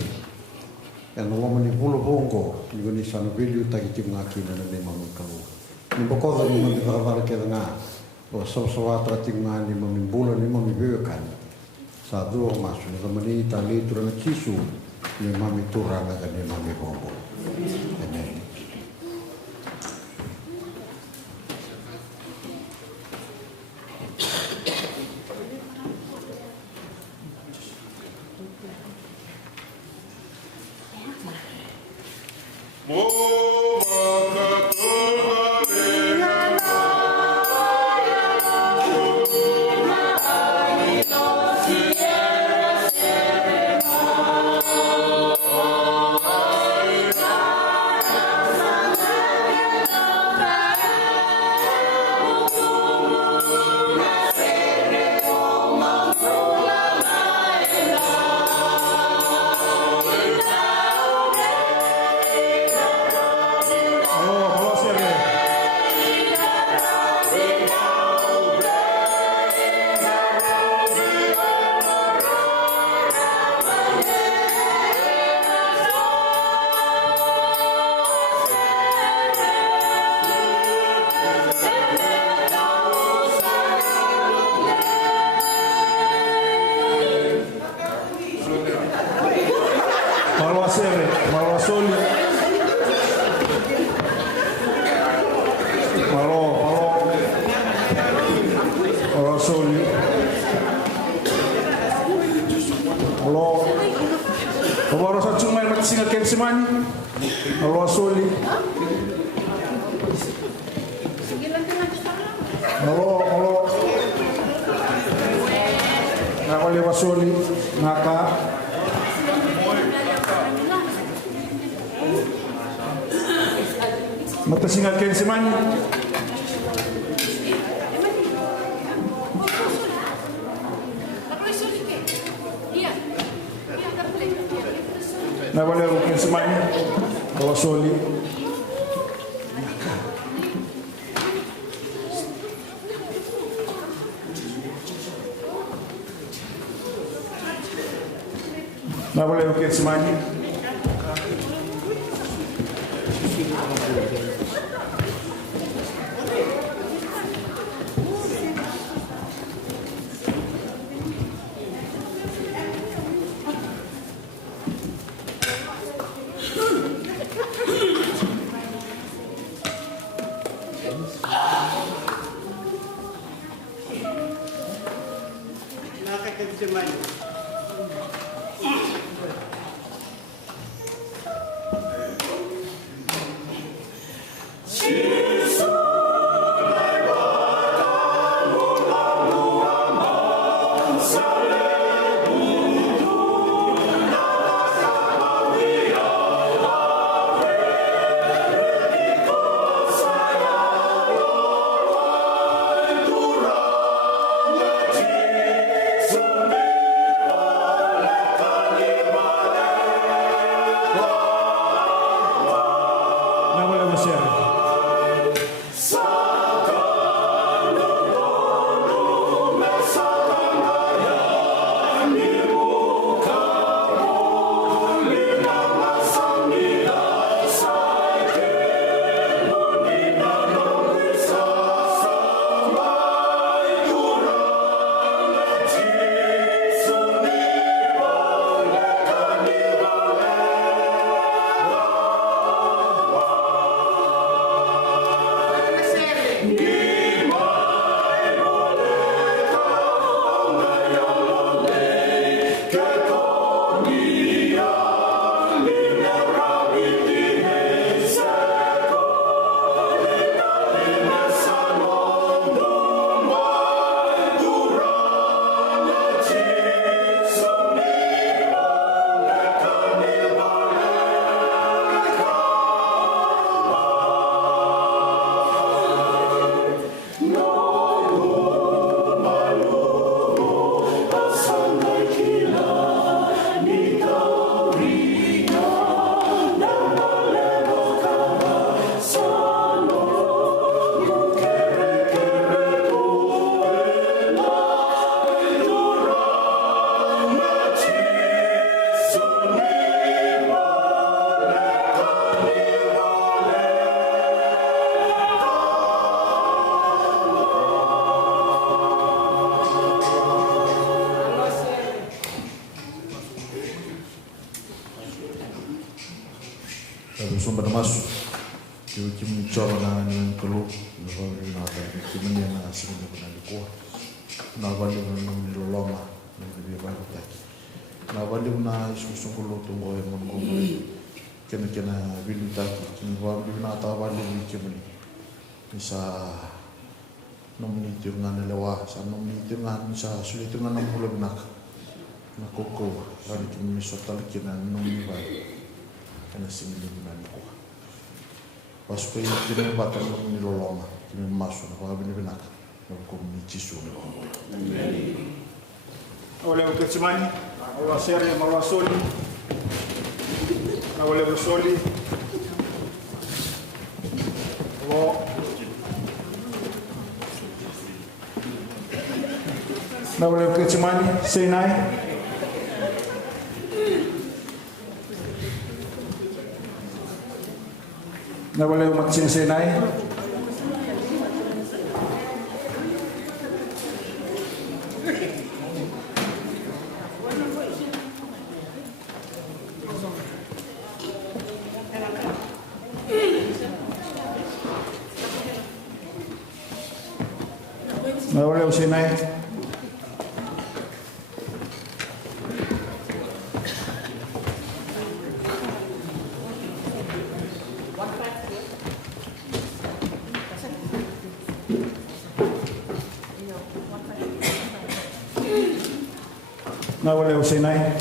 E na wamani hula hongo i gani sana viliu taki ki ngā kina na ne mami kalu. Ni bakoda ni mami wharawara ke da ngā. O sawasawa ti ngā ni mami bula ni mami vewekani. Sa dua masu na mani ta leitura na kisu ni mami turanga ka ni mami hongo. Amen. Matasinga ken semani. Na wale ken semani. Bawa soli. Na wale ken semani. Kim Chorana and Kulu, the Holy Nata, Kimania, Single Naliko, Navali Loma, the Bible. Navalina is Sukulu to Boy Montgomery, Kenakena Vilutaki, Nata Valley Kimini. Is a nominating an Elewa, some nominating and Suliting and Pulanak, Nakoko, Radikim Sotalikin and Nomibai, and a single Maniko. Was paid to the bottom of Miloloma, to the Mason of Abinivinak, no community soon. Olha o Ketsimani, olha a série, olha a Soli, olha o Soli, olha o Ketsimani, Sinai, olha o Matsin Sinai. Olha o Sinai. Olha o Sinai.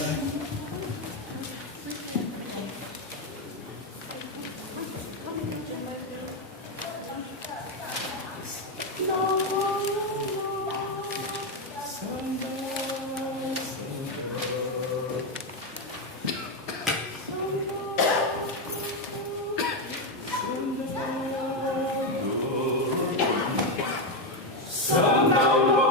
Sandalo,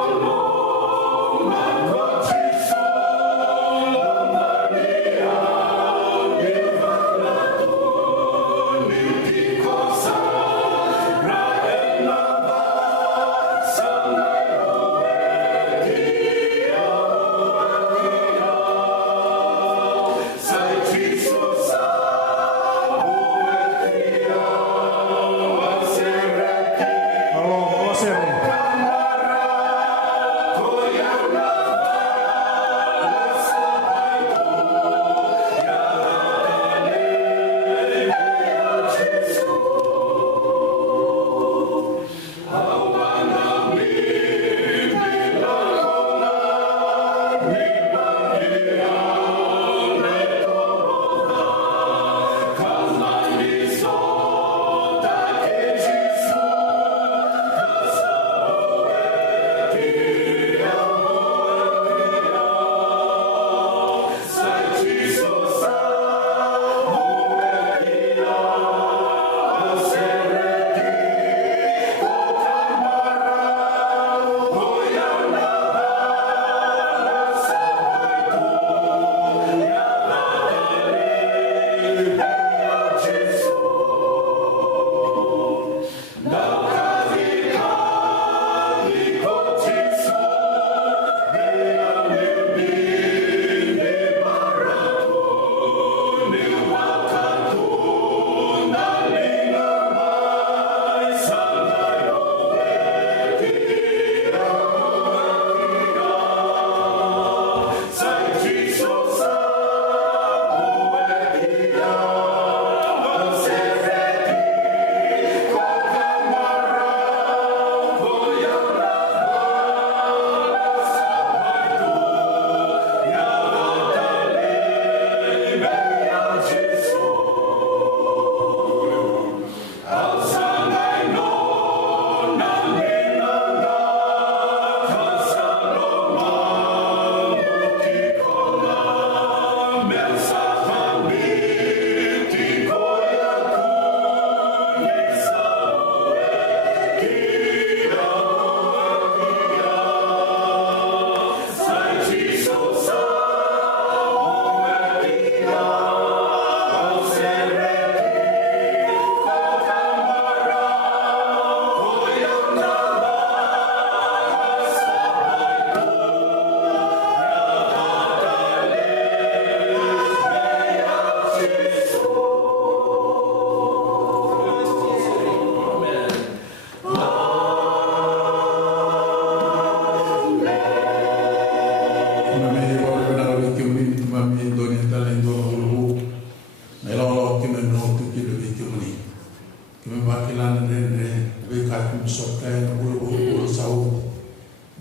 sokai na bulu sau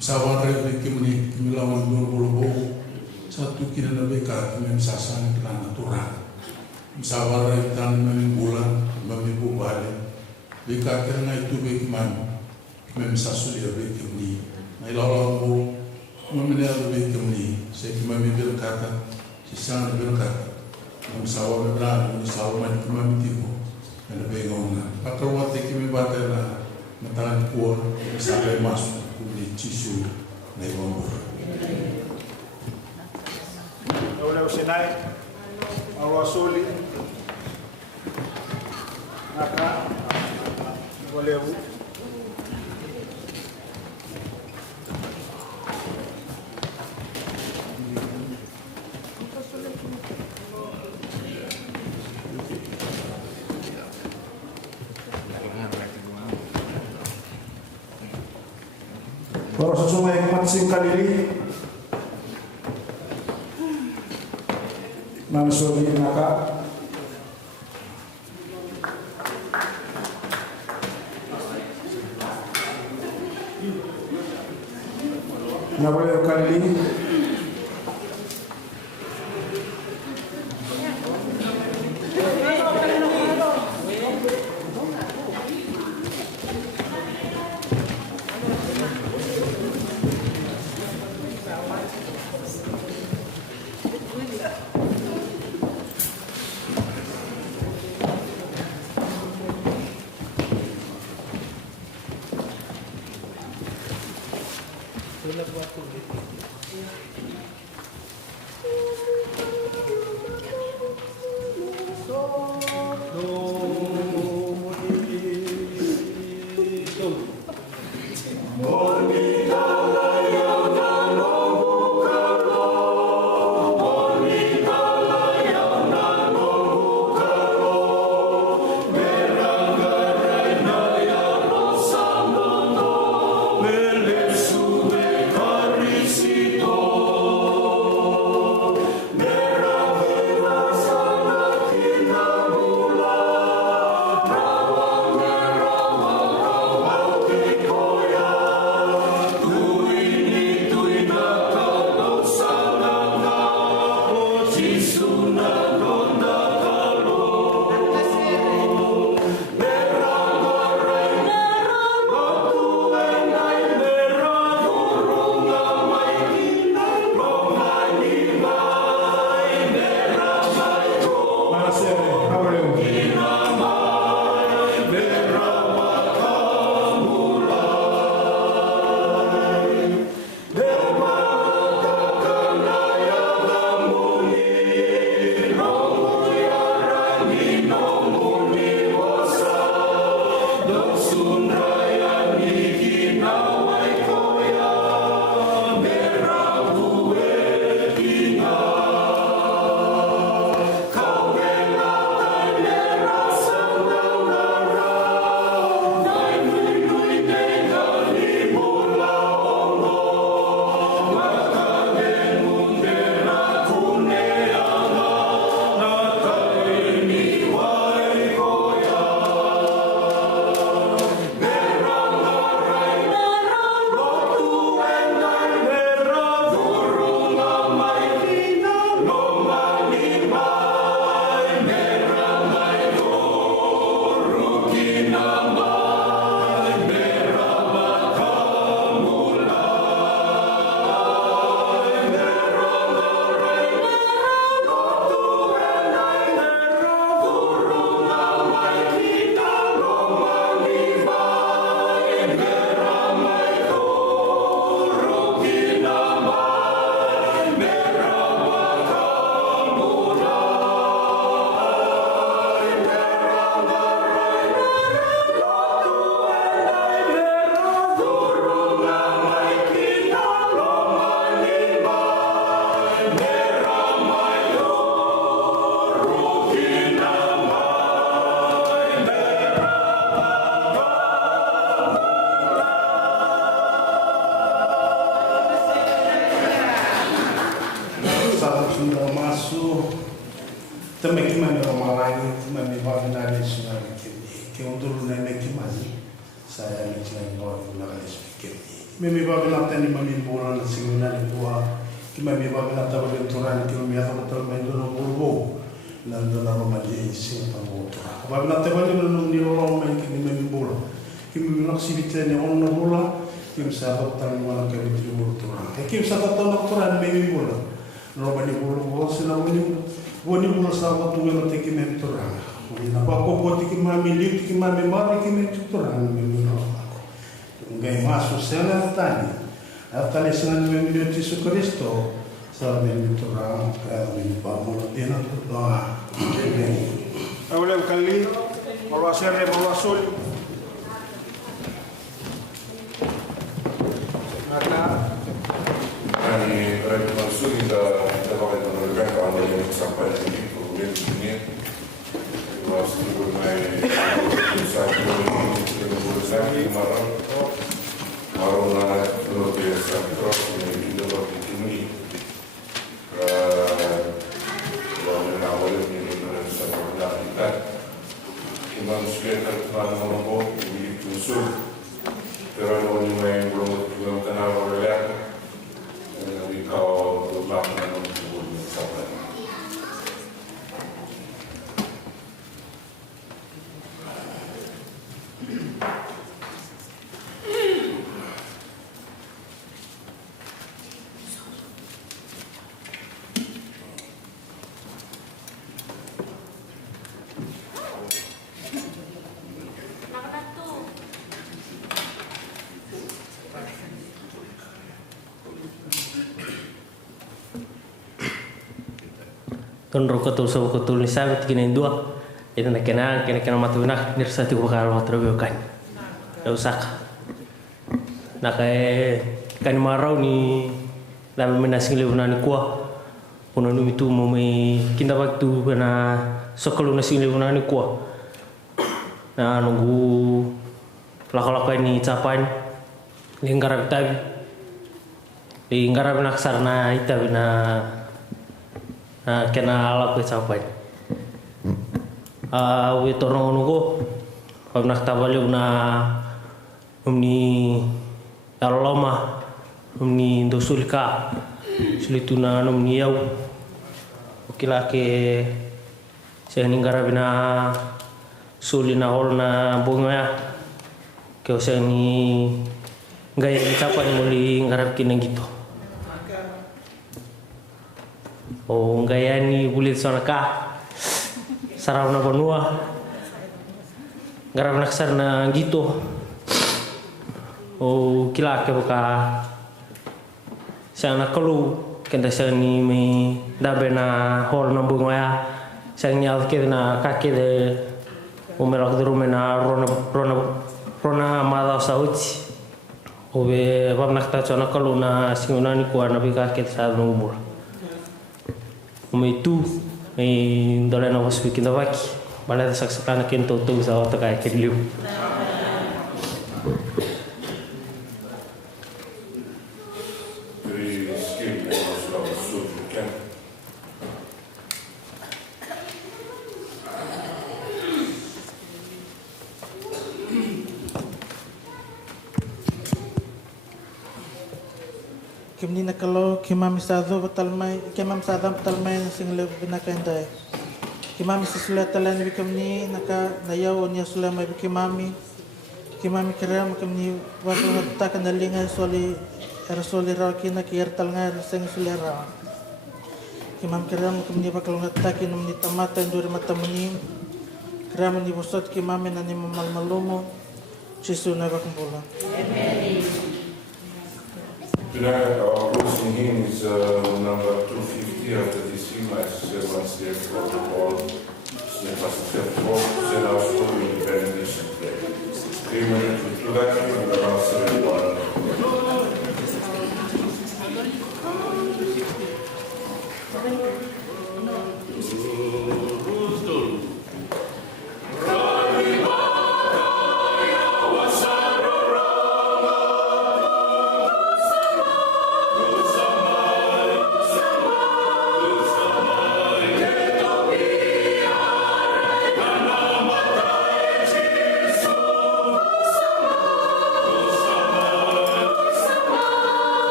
sawan re kimuni kimilawan bulu satu kina na beka kami sasan kena natural sawan re tan mami bulan mami bubale beka kena itu beki man kami sasuli beki muni na ilalau mami ne beki muni se kami berkata sisana berkata kami sawan benar kami sawan kami tipu dan bengongna pakarwate kimi batera matalan kuon sampai masuk kumi cisu na iwambur. Oleh usinai, Allah suli, maka boleh Para sesungguhnya hikmat singkat ini Mansuri Naka Naboleh kali ini saya ni sila ngor na kalis pikir mimi ba bila tani mami bola na singuna ni tua kima mi ba bila tawa benturan ki mi ato tawa mendo no burbo na na roma di sing pa moto ba bila tawa ni no mai ki mimi bola kimi mi laksibite ni on no bola kim sa ta tan wala ka bi moto kim sa ta no turan mimi bola roma ni bola sila woni bola sa ko tu me te ki memi turan na pa ko ti ki mami li ki mami mari ki me turan mimi no ngai maso sela tani atale sila ni mimi de Yesu Kristo sa mimi turan ka mimi pa mo dina to doa awle kali marwa sere marwa sol maka ani rek masuk da bakal menurunkan kalau yang sampai di problem ini was bermain satu yang berusaha kemarin maruna luar biasa terus ini kita waktu ini kalau awal ini sama kita manusia terkena nombor ini tusuk terus orang belum kenal orang kau melakukan untuk sampai. Ton rokotul so kotul ni sabit kini dua itu nak kena matu nak nirsati bakal matu kan dah usak nak kan marau ni dalam menasing leuna ni kuah puno nu itu mumi kinda waktu kena sokolu nasing leuna ni kuah na nunggu lakak ni capan lingkarap tabi lingkarap naksar na itabi na kena ala ko capai we torong nugo pag naktabaliw na umni aloma umni dosulka sulitu na umni yaw ukila ke sehning garabina suli na hol na bunga ke sehni gaya capai muli garab kinang gitu oh gaya ni bulit sonaka sarau na banua garab naksar na gitu oh kila ke buka siang na kalu kenda siang ni me dabe na hol na bunga ya siang nyal ke na kaki de umelak de rumena rona mada sauti obe bab nakta chona kalu na singuna ni kuana bi kaki sa no umur itu dole na was bikin tawaki bala saksakana kento to sa auto kay kidliw Kimni na kalau kimam sado batalmai kimam sadam batalmai sing le binakanda kimam sisula talan bikamni naka nayaw niya sula mai bikimami kimami kiram kamni wato hatta kanalinga soli rasoli raw kina kiertal nga sing sula raw kimam kiram kamni bakal hatta kinum ni tamata ndur matamni kiram ni bosot kimami nani mamalmalumo Jesu na bakumbola amen. Tonight our closing hymn is number 250 after this hymn. I said once there for the ball. Pastor said our story in the benediction play. 3 minutes introduction and the last 7 1. Thank you.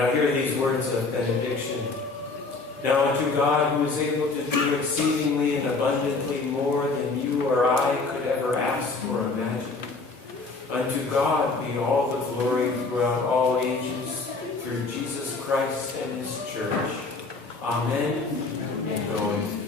Now hear these words of benediction. Now unto God, who is able to do exceedingly and abundantly more than you or I could ever ask or imagine. Unto God be all the glory throughout all ages, through Jesus Christ and his church. Amen. And go in